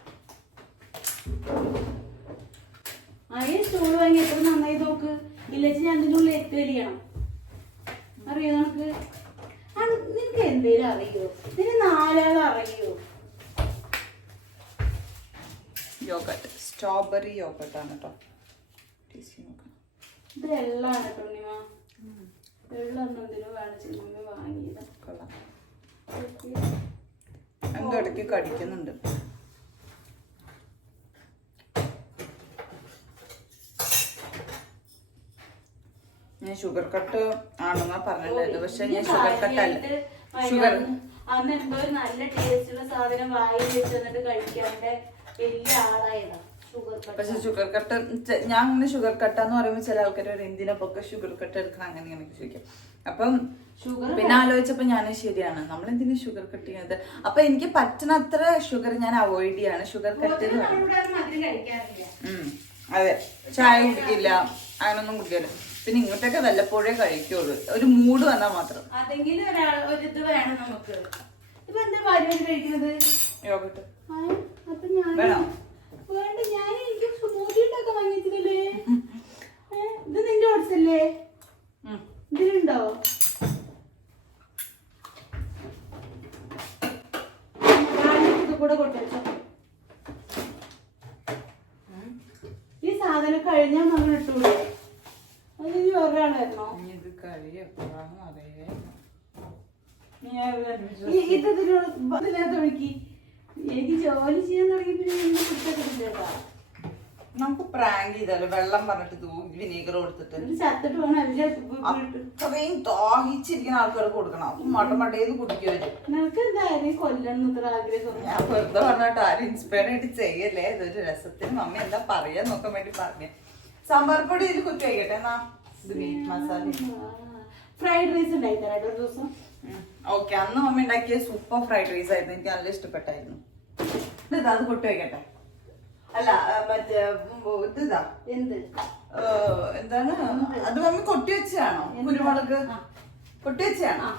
അതേ സ്റ്റൂൾ വാങ്ങി എത്ര നന്നായി നോക്ക്. ഇല്ലച്ച് ഞാൻ അതിനുള്ളിൽ എത്തുകയാണ്. അറിയോ നമുക്ക്? നിനക്ക് എന്തേലും അറിയോ? നിന്നെ നാലാളും അറിയോ? യോഗട്ട്, സ്ട്രോബെറി യോഗട്ടാണ് കേട്ടോ. ഇത് വെള്ളമാണ് കേട്ടോ ഉണ്ണിമ. വെള്ളം എന്തിനു വേണം വാങ്ങിയത്. എന്തോ ഇടയ്ക്ക് കടിക്കുന്നുണ്ട്. ഞാൻ ഷുഗർ കട്ട് ആണെന്നാ പറഞ്ഞിട്ടുണ്ടായിരുന്നു. പക്ഷെ ഞാൻ ഷുഗർ കട്ടല്ല. ഷുഗർ അന്ന് എന്തോ ഒരു നല്ല ടേസ്റ്റുള്ള സാധനം വായിൽ വെച്ച് വന്നിട്ട് കഴിക്കാണ്ട് വലിയ ആളായതാ ഷുഗർ കട്ട്. പക്ഷെ ഷുഗർ കട്ട് ഞാൻ അങ്ങനെ ഷുഗർ കട്ടാന്ന് പറയുമ്പോൾ ചില ആൾക്കാർ എന്തിനൊക്കെ ഷുഗർ കട്ട് എടുക്കണം അങ്ങനെ ഇങ്ങനെയൊക്കെ ചോദിക്കും. അപ്പം പിന്നെ ആലോചിച്ചപ്പോ ഞാൻ ശരിയാണ്, നമ്മൾ എന്തിനാ ഷുഗർ കട്ട് ചെയ്യുന്നത്. അപ്പൊ എനിക്ക് പറ്റുന്നത്ര ഷുഗർ ഞാൻ അവോയ്ഡ് ചെയ്യാണ്. ഷുഗർ കട്ട് അതെ, ചായ കുടിക്കില്ല, അങ്ങനൊന്നും കുടിക്കില്ല. പിന്നെ ഇങ്ങോട്ടൊക്കെ വല്ലപ്പോഴേ കഴിക്കുള്ളൂ, ഒരു മൂഡ് വന്നാൽ മാത്രം. അതെങ്കിലും ഒരിത് വേണം നമുക്ക്. ഇപ്പൊ എന്താ പരിപാടി കഴിക്കുന്നത്? യോഗട്ട് വേണ്ട. ഞാൻ എനിക്ക് സ്മൂത്തി ഉണ്ടാക്കാൻ വാങ്ങിയിട്ടില്ലേ? ഇത് നിന്റെ ഓട്സ് അല്ലേ? ഇതിലുണ്ടോ? ഇത് കൂടെ കൊണ്ടുവച്ചോ. ഈ സാധനം കഴിഞ്ഞാൽ നമ്മൾ ഇട്ടൂടെ? അത് ഇനി ഒരാൾ വരണോ? ഇത് ഒഴുക്കി എനിക്ക് ജോലി ചെയ്യാൻ തുടങ്ങിയപ്പോ നമുക്ക് പ്രാങ്ക് ചെയ്താലോ, വെള്ളം പറഞ്ഞിട്ട് വിനീഗർ കൊടുത്തിട്ട് ചത്തിട്ട് വേണം. അത്രയും ദാഹിച്ചിരിക്കുന്ന ആൾക്കാർക്ക് കൊടുക്കണം. അപ്പൊ മടമടേന്ന് കുടിക്കുവര്. നിനക്ക് എന്തായാലും കൊല്ലണം ഇത്ര ആഗ്രഹം. ഞാൻ വെറുതെ പറഞ്ഞിട്ട് ആരും ഇൻസ്പയർ ആയിട്ട് ചെയ്യല്ലേ, ഇതൊരു രസത്തിന് മമ്മി എന്താ പറയാൻ നോക്കാൻ വേണ്ടി പറഞ്ഞു. സാമ്പാർ പൊടി ഇതിൽ കുത്തി വയ്ക്കട്ടെ. എന്നാ ഇത് മീറ്റ് മസാല ഫ്രൈഡ് റൈസ് ഉണ്ടായി തരാം ഒരു ദിവസം. ഓക്കെ, അന്ന് മമ്മി ഉണ്ടാക്കിയ സൂപ്പർ ഫ്രൈഡ് റൈസ് ആയിരുന്നു, എനിക്ക് നല്ല ഇഷ്ടപ്പെട്ടായിരുന്നു. ഇതാ അത് കൊട്ടി വയ്ക്കട്ടെ. അല്ല മറ്റേ ഇതാ എന്ത് എന്താണ് അത് മമ്മി കൊട്ടി വെച്ചാണോ? കുരുമുളക് കൊട്ടി വെച്ചാണോ?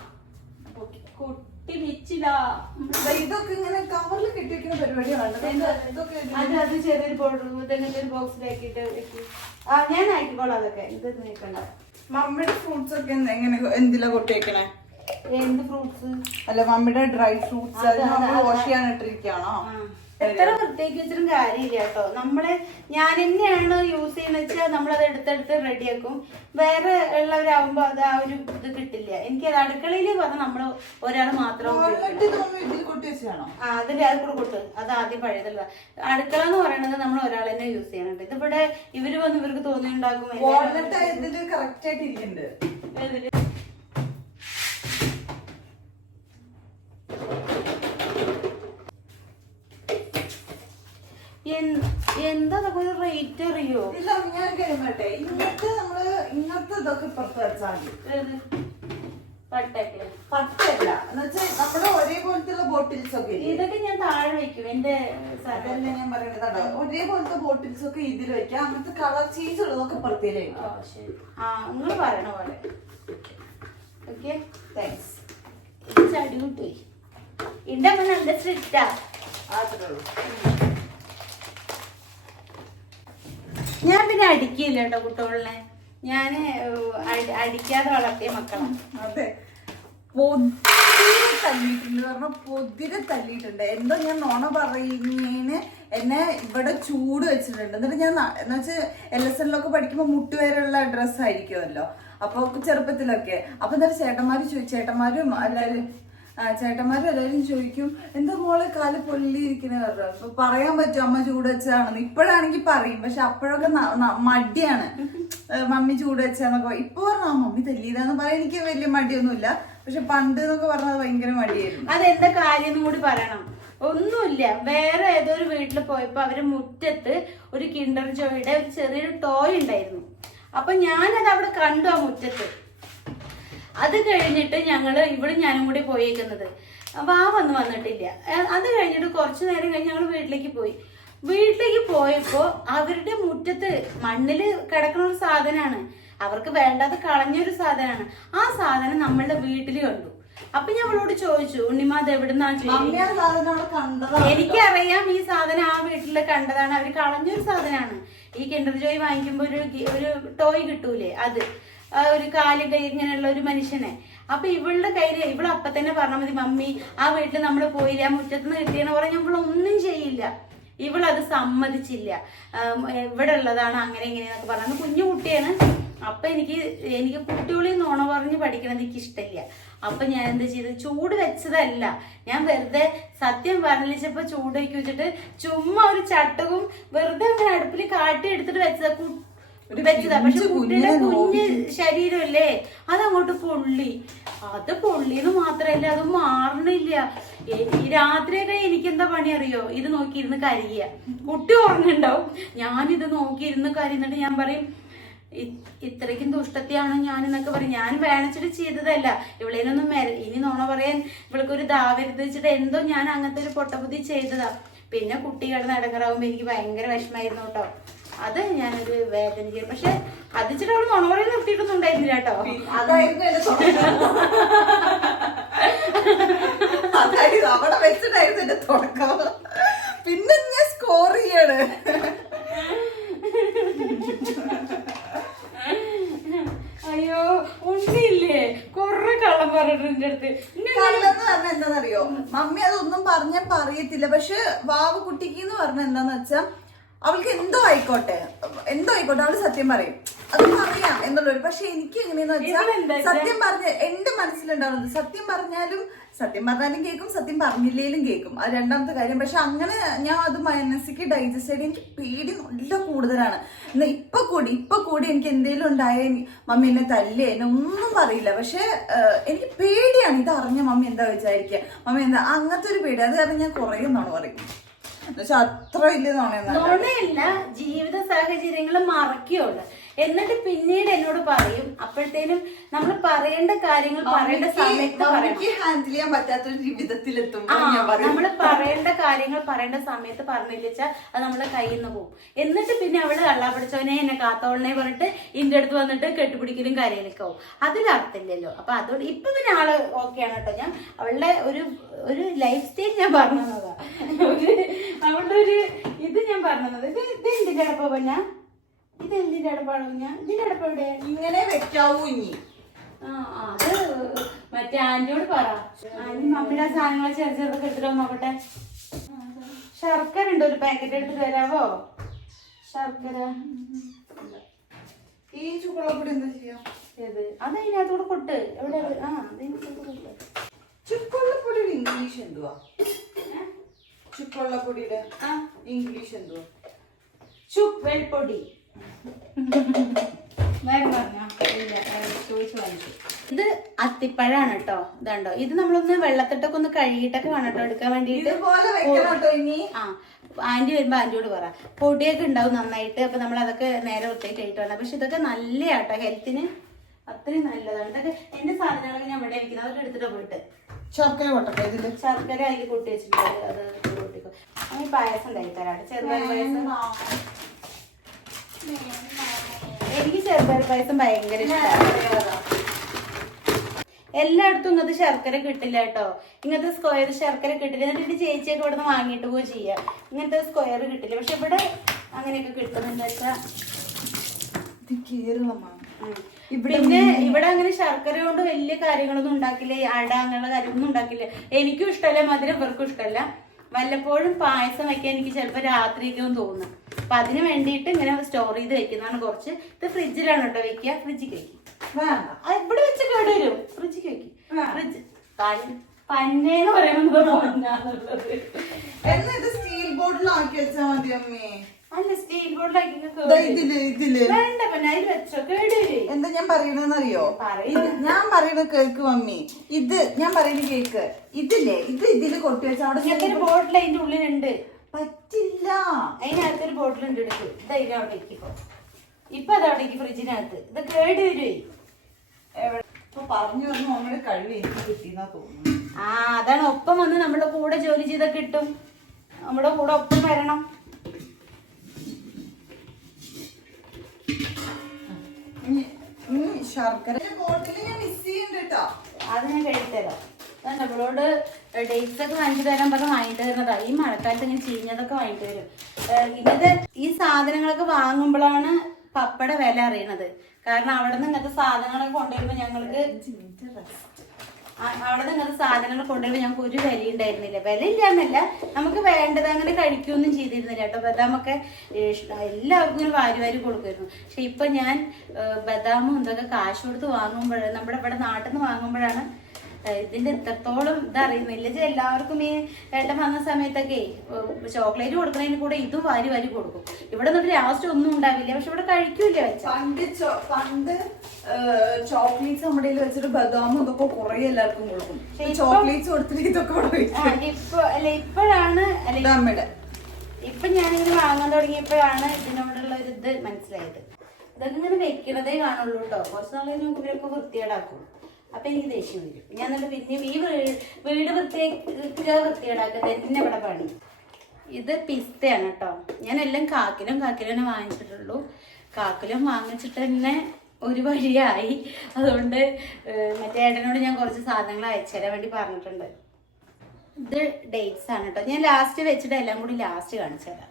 കൊട്ടി വെച്ചില്ല. ഇതൊക്കെ ഇങ്ങനെ കവറിൽ കെട്ടി വെക്കുന്ന പരിപാടിയാണ്. അത് ചെറിയൊരു ബോക്സിലാക്കിട്ട് ഞാൻ ആയിക്കോളാം. അതൊക്കെ ഇത് നീക്കണ്ട. മമ്മിയുടെ ഫ്രൂട്ട്സ് ഒക്കെ എങ്ങനെ എന്തിലാ കൊട്ടി വെക്കണേ? എന്ത് ഫ്രൂട്ട്സ്? അല്ല മമ്മിയുടെ ഡ്രൈ ഫ്രൂട്ട്സ് വാഷ് ചെയ്യാൻ ഇട്ടിരിക്കുകയാണോ? എത്ര വൃത്തിയാക്കി വെച്ചിട്ടും കാര്യമില്ല കേട്ടോ. ഞാൻ തന്നെയാണ് യൂസ് ചെയ്യുന്ന വെച്ചാൽ നമ്മളത് എടുത്തെടുത്ത് റെഡിയാക്കും. വേറെ ഉള്ളവരാകുമ്പോ അത് ആ ഒരു ഇത് കിട്ടില്ല. എനിക്ക് അത് അടുക്കളയിൽ പറഞ്ഞാൽ നമ്മള് ഒരാൾ മാത്രം അതിന്റെ അത് കൂടെ കൊടുത്ത് അത് ആദ്യം പഴയതല്ല. അടുക്കള എന്ന് പറയുന്നത് നമ്മൾ ഒരാൾ തന്നെ യൂസ് ചെയ്യാനുണ്ട്. ഇതിവിടെ ഇവര് വന്ന് ഇവർക്ക് തോന്നിയുണ്ടാക്കും. കറക്റ്റ് ആയിട്ട് ഇരിക്കുന്നുണ്ട്. എന്താ റേറ്റ് അറിയോ? ഇല്ല ഞാൻ കഴിയട്ടെ. ഇങ്ങനത്തെ ഇങ്ങനത്തെ ഇതൊക്കെ ഇപ്പുറത്ത് വെച്ചാൽ പട്ടല്ല എന്നുവെച്ചാൽ നമ്മുടെ ഒരേപോലത്തെ ബോട്ടിൽസ് ഒക്കെ ഇതൊക്കെ ഞാൻ താഴെ വെക്കും. എന്റെ അതല്ല ഞാൻ പറയുന്നത്, ഒരേപോലത്തെ ബോട്ടിൽസ് ഒക്കെ ഇതിൽ വെക്കാം. അങ്ങനത്തെ കളർ ചേഞ്ച് ഉള്ളതൊക്കെ പുറത്തേലേ നിങ്ങൾ പറയണ പോലെ. Okay, thanks. ഇത് ചടി കിട്ടുപോയി. എന്റെ അമ്മ നല്ല സ്ട്രിക്റ്റാ. അത്രേ ഉള്ളൂ. ഞാൻ പിന്നെ അടിക്കില്ല കേട്ടോ കുട്ടികളെ. ഞാന് അടിക്കാതെ വളർത്തിയ മക്കളാണ്. അതെ, പൊതിരെ തല്ലിയിട്ടുണ്ട് പറഞ്ഞാൽ പൊതിരെ തല്ലിയിട്ടുണ്ട്. എന്തോ ഞാൻ നോണ പറയുന്നതിന് എന്നെ ഇവിടെ ചൂട് വെച്ചിട്ടുണ്ട്. എന്നിട്ട് ഞാൻ എന്ന് വെച്ചാൽ LSN പഠിക്കുമ്പോൾ മുട്ടുവരെയുള്ള ഡ്രസ്സ് ആയിരിക്കുമല്ലോ, അപ്പൊ ചെറുപ്പത്തിലൊക്കെ. അപ്പൊ എന്തായാലും ചേട്ടന്മാരും എല്ലാവരും ചേട്ടന്മാരും എല്ലാവരും ചോദിക്കും എന്താ മോളെ കാല് പൊള്ളിയിരിക്കണ പറഞ്ഞു. അപ്പൊ പറയാൻ പറ്റും അമ്മ ചൂട് വെച്ചതാണെന്ന്. ഇപ്പോഴാണെങ്കിൽ പറയും, പക്ഷെ അപ്പോഴൊക്കെ മടിയാണ്. മമ്മി ചൂട് വെച്ചാന്നൊക്കെ ഇപ്പൊ പറഞ്ഞ മമ്മി തല്ലിയതാന്ന് പറയാൻ എനിക്ക് വലിയ മടിയൊന്നുമില്ല. പക്ഷെ പണ്ട് എന്നൊക്കെ പറഞ്ഞത് ഭയങ്കര മടിയായിരുന്നു. അതെന്താ കാര്യം കൂടി പറയണം. ഒന്നുമില്ല, വേറെ ഏതോ ഒരു വീട്ടിൽ പോയപ്പോ അവര് മുറ്റത്ത് ഒരു കിൻഡർ ജോയുടെ ഒരു ചെറിയൊരു ടോയ് ഉണ്ടായിരുന്നു. അപ്പൊ ഞാനത് അവിടെ കണ്ടു ആ മുറ്റത്ത്. അത് കഴിഞ്ഞിട്ട് ഞങ്ങള് ഇവിടെ ഞാനും കൂടി പോയേക്കുന്നത്. വാവൊന്നും വന്നിട്ടില്ല. അത് കഴിഞ്ഞിട്ട് കുറച്ചു നേരം കഴിഞ്ഞ് ഞങ്ങൾ വീട്ടിലേക്ക് പോയപ്പോ അവരുടെ മുറ്റത്ത് മണ്ണില് കിടക്കുന്ന ഒരു സാധനമാണ്, അവർക്ക് വേണ്ടാതെ കളഞ്ഞൊരു സാധനമാണ്. ആ സാധനം നമ്മളുടെ വീട്ടിൽ കണ്ടു. അപ്പൊ ഞാൻ അവളോട് ചോദിച്ചു, ഉണ്ണിമാ അത് എവിടുന്നാണ്? എനിക്കറിയാം ഈ സാധനം ആ വീട്ടില് കണ്ടതാണ്, അവര് കളഞ്ഞൊരു സാധനമാണ്. ഈ കിൻഡർ ജോയ് വാങ്ങിക്കുമ്പോ ഒരു ടോയ് കിട്ടൂലേ, അത് ഒരു കാല് കൈ ഇങ്ങനെയുള്ള ഒരു മനുഷ്യനെ. അപ്പൊ ഇവളുടെ കയ്യില് ഇവള് അപ്പൊ തന്നെ പറഞ്ഞാൽ മതി, മമ്മി ആ വീട്ടിൽ നമ്മള് പോയില്ല, ആ മുറ്റത്തുനിന്ന് കിട്ടിയെന്ന് പറഞ്ഞാൽ ഇവളൊന്നും ചെയ്യില്ല. ഇവളത് സമ്മതിച്ചില്ല. ഇവിടെ ഉള്ളതാണ് അങ്ങനെ ഇങ്ങനെയെന്നൊക്കെ പറഞ്ഞു. കുഞ്ഞു കുട്ടിയാണ്. അപ്പൊ എനിക്ക് കുട്ടികളെ നുണ പറഞ്ഞ് പഠിക്കണത് എനിക്ക് ഇഷ്ടമില്ല. അപ്പൊ ഞാൻ എന്താ ചെയ്തത്, ചൂട് വെച്ചതല്ല, ഞാൻ വെറുതെ സത്യം പറഞ്ഞിച്ചപ്പോ ചൂട് വയ്ക്കി വെച്ചിട്ട് ചുമ്മാ ഒരു ചട്ടവും വെറുതെ അങ്ങനെ അടുപ്പിൽ കാട്ടി എടുത്തിട്ട് വെച്ചതാ. പക്ഷെ കുട്ടിയുടെ കുഞ്ഞ് ശരീരമല്ലേ, അതങ്ങോട്ട് അത് പൊള്ളിന്ന് മാത്രല്ല, അത് മാറണില്ല. ഈ രാത്രിയൊക്കെ എനിക്ക് എന്താ പണി അറിയോ, ഇത് നോക്കിയിരുന്ന് കരിയ. കുട്ടി ഉറങ്ങുണ്ടാവും, ഞാനിത് നോക്കിയിരുന്ന് കരിന്നിട്ട് ഞാൻ പറയും ഇത്രയ്ക്കും ദുഷ്ടത്തെയാണ് ഞാൻ എന്നൊക്കെ പറയും. ഞാൻ വേണിച്ചിട്ട് ചെയ്തതല്ല, ഇവളേനൊന്നും ഇനി നോണ പറയാൻ ഇവൾക്കൊരു ദാവരുത് വെച്ചിട്ട് എന്തോ ഞാൻ അങ്ങനത്തെ ഒരു പൊട്ടബുദ്ധി ചെയ്തതാ. പിന്നെ കുട്ടി കിടന്ന് ഇടങ്ങറാവുമ്പോ എനിക്ക് ഭയങ്കര വിഷമായിരുന്നു കേട്ടോ. അത് ഞാനൊരു വേദന ചെയ്യും. പക്ഷെ അത് വെച്ചിട്ട് അവള് നുണ പറയാൻ നിർത്തിയിട്ടൊന്നും ഉണ്ടായിരുന്നില്ല കേട്ടോ. അവിടെ വെച്ചിട്ടായിരുന്നു എന്റെ തുടക്കം. പിന്നെ ഞാൻ സ്കോർ ചെയ്യാണ്. അയ്യോ ഉണ്ണിയില്ലേ, കൊറേ കള്ളം പറഞ്ഞിട്ടുണ്ട് അടുത്ത്. കള്ളെന്ന് പറഞ്ഞ എന്താന്നറിയോ, മമ്മി അതൊന്നും പറഞ്ഞാൽ പറയത്തില്ല. പക്ഷെ വാവ് കുട്ടിക്ക് എന്ന് പറഞ്ഞ എന്താന്ന് വെച്ചാ അവൾക്ക് എന്തോ ആയിക്കോട്ടെ അവള് സത്യം പറയും, അത് പറയാം എന്നുള്ളൊരു. പക്ഷെ എനിക്ക് എങ്ങനെയെന്ന് വെച്ചാൽ സത്യം പറഞ്ഞ എന്റെ മനസ്സിലുണ്ടാവുന്നത്, സത്യം പറഞ്ഞാലും കേൾക്കും, സത്യം പറഞ്ഞില്ലേലും കേൾക്കും, അത് രണ്ടാമത്തെ കാര്യം. പക്ഷെ അങ്ങനെ ഞാൻ അത് മനസ്സിക്ക് ഡൈജസ്റ്റ് ചെയ്ത് എനിക്ക് പേടി നല്ല കൂടുതലാണ്. ഇപ്പൊ കൂടി എനിക്ക് എന്തെങ്കിലും ഉണ്ടായ മമ്മി എന്നെ തല്ലേ എന്നെ ഒന്നും പറയില്ല. പക്ഷെ എനിക്ക് പേടിയാണ്, ഇത് അറിഞ്ഞ മമ്മി എന്താ വിചാരിക്കുക, മമ്മി എന്താ അങ്ങനത്തെ ഒരു പേടി. അത് കാരണം ഞാൻ കുറേ നാണ് പറയും. അത്ര വലിയ നുണയല്ല, ജീവിത സാഹചര്യങ്ങൾ മറക്കുകയുള്ളു. എന്നിട്ട് പിന്നീട് എന്നോട് പറയും. അപ്പോഴത്തേനും നമ്മൾ പറയേണ്ട കാര്യങ്ങൾ പറയേണ്ട സമയത്ത് ഹാൻഡിൽ ചെയ്യാൻ പറ്റാത്തൊരു ജീവിതത്തിലെത്തും. നമ്മള് പറയേണ്ട കാര്യങ്ങൾ പറയേണ്ട സമയത്ത് പറഞ്ഞില്ല വെച്ചാൽ അത് നമ്മളെ കയ്യിൽ നിന്ന് പോകും. എന്നിട്ട് പിന്നെ അവള് കള്ളാ പഠിച്ചവനെ എന്നെ കാത്തോളനെ പറഞ്ഞിട്ട് ഇന്റെ അടുത്ത് വന്നിട്ട് കെട്ടുപിടിക്കലും കാര്യങ്ങളൊക്കെ ആവും. അതിലർത്ഥമില്ലല്ലോ. അപ്പൊ അതുകൊണ്ട് ഇപ്പൊ പിന്നെ ആള് ഓക്കെയാണ് കേട്ടോ. ഞാൻ അവളുടെ ഒരു ലൈഫ് സ്റ്റൈൽ ഞാൻ പറഞ്ഞതാ, അവളുടെ ഒരു ഇത് ഞാൻ പറഞ്ഞത്. ഇത് എന്തിന്റെ അടപ്പാ പറഞ്ഞ, ഇത് എന്തിന്റെ അടപ്പാണോ? ഞാൻ ഇതിന്റെ അടപ്പ് എവിടെ ഇങ്ങനെ വെക്കാവൂ ഇനി? അത് മറ്റേ ആന്റിയോട് പറ, ആന്റി മമ്മിയുടെ സാധനങ്ങൾ ചെറുതൊക്കെ എടുത്തിട്ട് നോക്കട്ടെ. ശർക്കര ഉണ്ട്, ഒരു പാക്കറ്റ് എടുത്ത് തരാവോ? ശർക്കര ഈ ചുക്കുള്ളപ്പൊടി എന്താ ചെയ്യാ? ഏത്? അത് അതിനകത്തോട് കൊട്ട്. എവിടെ? ചുക്കുള്ളപ്പൊടിയുടെ ഇംഗ്ലീഷ് എന്തുവാ? ചുക്കുള്ളപ്പൊടിയുടെ ഇംഗ്ലീഷ് എന്തുവാ? ചുക്വെൽപ്പൊടി. ഇത് അത്തിപ്പഴാണ് കേട്ടോ. ഇതുണ്ടോ, ഇത് നമ്മളൊന്ന് വെള്ളത്തിട്ടൊക്കെ ഒന്ന് കഴുകിയിട്ടൊക്കെ വേണം കേട്ടോ എടുക്കാൻ വേണ്ടിട്ട്. ആന്റി വരുമ്പോ ആന്റിയോട് പറ, പൊടിയൊക്കെ ഉണ്ടാവും നന്നായിട്ട്. അപ്പൊ നമ്മൾ അതൊക്കെ നേരെ വൃത്തിയായിട്ട് വേണം. പക്ഷെ ഇതൊക്കെ നല്ല കേട്ടോ, ഹെൽത്തിന് അത്രയും നല്ലതാണ്. ഇതൊക്കെ എന്റെ സാധനങ്ങളൊക്കെ ഞാൻ ഇവിടെ വെക്കുന്നത്, അതൊക്കെ എടുത്തിട്ട് പോയിട്ട്. ശർക്കര കൊട്ടട്ടെ ഇതില്? ശർക്കര അതിൽ കൂട്ടി വെച്ചിട്ടുണ്ട്, അത് കൂട്ടിക്കോ. അങ്ങനെ പായസം ഉണ്ടായി തരാട്ടെ, ചെറുപയർ പായസം. എനിക്ക് ചെറുപയർ പായസം ഭയങ്കര ഇഷ്ടമാണ്. എല്ലായിടത്തും ഇങ്ങനത്തെ ശർക്കര കിട്ടില്ല കേട്ടോ. ഇങ്ങനത്തെ സ്ക്വയർ ശർക്കര കിട്ടില്ല. എന്നിട്ട് ചേച്ചിയൊക്കെ ഇവിടെ നിന്ന് വാങ്ങിയിട്ട് പോവുക ചെയ്യാം. ഇങ്ങനത്തെ സ്ക്വയർ കിട്ടില്ല. പക്ഷെ ഇവിടെ അങ്ങനെയൊക്കെ കിട്ടുന്നുണ്ട് വെച്ചാ. പിന്നെ ഇവിടെ അങ്ങനെ ശർക്കര കൊണ്ട് വലിയ കാര്യങ്ങളൊന്നും ഉണ്ടാക്കില്ല, അട അങ്ങനെയുള്ള കാര്യമൊന്നും ഉണ്ടാക്കില്ല. എനിക്കും ഇഷ്ടമല്ല, മധുരം ഇവർക്കും ഇഷ്ടമല്ല. വല്ലപ്പോഴും പായസം വെക്കാൻ എനിക്ക് ചിലപ്പോൾ രാത്രിയൊക്കെ തോന്നും. അപ്പൊ അതിന് വേണ്ടിയിട്ട് ഇങ്ങനെ സ്റ്റോർ ചെയ്ത് വെക്കുന്നതാണ് കുറച്ച്. ഇത് ഫ്രിഡ്ജിലാണ് കേട്ടോ വെക്കുക. ഫ്രിഡ്ജിൽ വെക്കും, ഇവിടെ വെച്ച് കേട് വരും. ഫ്രിഡ്ജിൽ വെക്കും. ഫ്രിഡ്ജ് പന്നേന്ന് പറയുന്നത് പൊന്നാന്നുള്ളത്. എന്നാ ഇത് സ്റ്റീൽ ബോട്ടിലാക്കി വെച്ചാ മതി അമ്മേ. അല്ല സ്റ്റീൽ ബോട്ടിലാക്കി ഇതില് വേണ്ട പിന്നെ അതിൽ വെച്ചോ കേടുവരെ. എന്താ ഞാൻ പറയണെന്നറിയോ? ഞാൻ പറയണ കേക്ക് മമ്മി. ഇത് ഞാൻ പറയുന്ന കേക്ക് ഇതില്ലേ, ഇതില് കൊട്ടി വെച്ചാ അവിടെ ബോട്ടിൽ അതിന്റെ ഉള്ളിലുണ്ട്. പറ്റില്ല. അതിനകത്തൊരു ബോട്ടിൽ ഉണ്ട്, എടുക്കും. ഇത് അതിനവിടേക്ക് ഇപ്പൊ അതവിടേക്ക് ഫ്രിഡ്ജിനകത്ത്. ഇത് കേട് വരുവേ. ഇപ്പൊ പറഞ്ഞു പറഞ്ഞു നമ്മുടെ കഴിവ് എനിക്ക് കിട്ടിയെന്നാ തോന്നുന്നു. ആ അതാണ്, ഒപ്പം വന്ന് നമ്മുടെ കൂടെ ജോലി ചെയ്തൊക്കെ കിട്ടും. നമ്മുടെ കൂടെ ഒപ്പം വരണം. ശർക്കര ബോട്ടിൽ ഞാൻ മിസ് ചെയ്യുന്നുണ്ട് കേട്ടോ. അത് ഞാൻ കഴിത്തരാം. നമ്മളോട് ഡേറ്റ്സ് ഒക്കെ വാങ്ങിച്ചു തരാൻ പറഞ്ഞ് വാങ്ങിട്ട് തരുന്നതാ. ഈ മഴക്കാലത്ത് ഇങ്ങനെ ചീഞ്ഞതൊക്കെ വാങ്ങിട്ട് തരും. ഇങ്ങനത്തെ ഈ സാധനങ്ങളൊക്കെ വാങ്ങുമ്പോഴാണ് പപ്പയുടെ വില അറിയണത്. കാരണം അവിടെ നിന്ന് ഇങ്ങനത്തെ സാധനങ്ങളൊക്കെ കൊണ്ടുവരുമ്പോ ഞങ്ങൾക്ക് ഞങ്ങൾക്ക് ഒരു വില ഉണ്ടായിരുന്നില്ല. വില ഇല്ലാന്നല്ല, നമുക്ക് വേണ്ടത് അങ്ങനെ കഴിക്കുകയൊന്നും ചെയ്തിരുന്നില്ല കേട്ടോ. ബദാമൊക്കെ എല്ലാവർക്കും ഇങ്ങനെ വാരി കൊടുക്കുമായിരുന്നു. പക്ഷെ ഇപ്പൊ ഞാൻ ബദാമും ഇതൊക്കെ കാശ് കൊടുത്ത് വാങ്ങുമ്പോഴാണ്, നമ്മുടെ ഇവിടെ നാട്ടിൽ നിന്ന് വാങ്ങുമ്പോഴാണ് ഇതിന്റെ എത്രത്തോളം ഇതറിയുന്നില്ല. എല്ലാവർക്കും ഈ ഏട്ടൻ വന്ന സമയത്തൊക്കെ ചോക്ലേറ്റ് കൊടുക്കുന്നതിന് കൂടെ ഇതും വാരി കൊടുക്കും. ഇവിടെ നിന്നിട്ട് ലാസ്റ്റ് ഒന്നും ഉണ്ടാവില്ല, പക്ഷെ ഇവിടെ കഴിക്കൂല. പണ്ട് ചോക്ലേറ്റ്സ് നമ്മുടെ വെച്ചിട്ട് ബദാമും ഇതൊക്കെ കുറെ എല്ലാവർക്കും കൊടുക്കും. ചോക്ലേറ്റ്സ് കൊടുത്തിട്ട് ഇതൊക്കെ ഇപ്പോഴാണ് ഇപ്പൊ ഞാനിങ്ങനെ വാങ്ങാൻ തുടങ്ങിയപ്പോഴാണ് ഇതിനോടുള്ള ഒരു ഇത് മനസ്സിലായത്. ഇതൊക്കെ ഇങ്ങനെ വെക്കണതേ കാണുള്ളൂ കേട്ടോ. കുറച്ച് നാളെ നമുക്ക് ഇവരൊക്കെ വൃത്തികേടാക്കും. അപ്പൊ എനിക്ക് ദേഷ്യം വരും. ഞാൻ എന്നിട്ട് പിന്നെ ഈ വീട് വൃത്തികേടാക്കുക തന്നെ ഇവിടെ പണി. ഇത് പിസ്തയാണ് കേട്ടോ. ഞാൻ എല്ലാം കാക്കിലും തന്നെ വാങ്ങിച്ചിട്ടുള്ളൂ. കാക്കിലും വാങ്ങിച്ചിട്ട് തന്നെ ഒരു വഴിയായി. അതുകൊണ്ട് മറ്റേ ഏട്ടനോട് ഞാൻ കുറച്ച് സാധനങ്ങൾ അയച്ചു തരാൻ വേണ്ടി പറഞ്ഞിട്ടുണ്ട്. ഇത് ഡേറ്റ്സ് ആണ് കേട്ടോ. ഞാൻ ലാസ്റ്റ് വെച്ചിട്ട് എല്ലാം കൂടി ലാസ്റ്റ് കാണിച്ചു തരാം.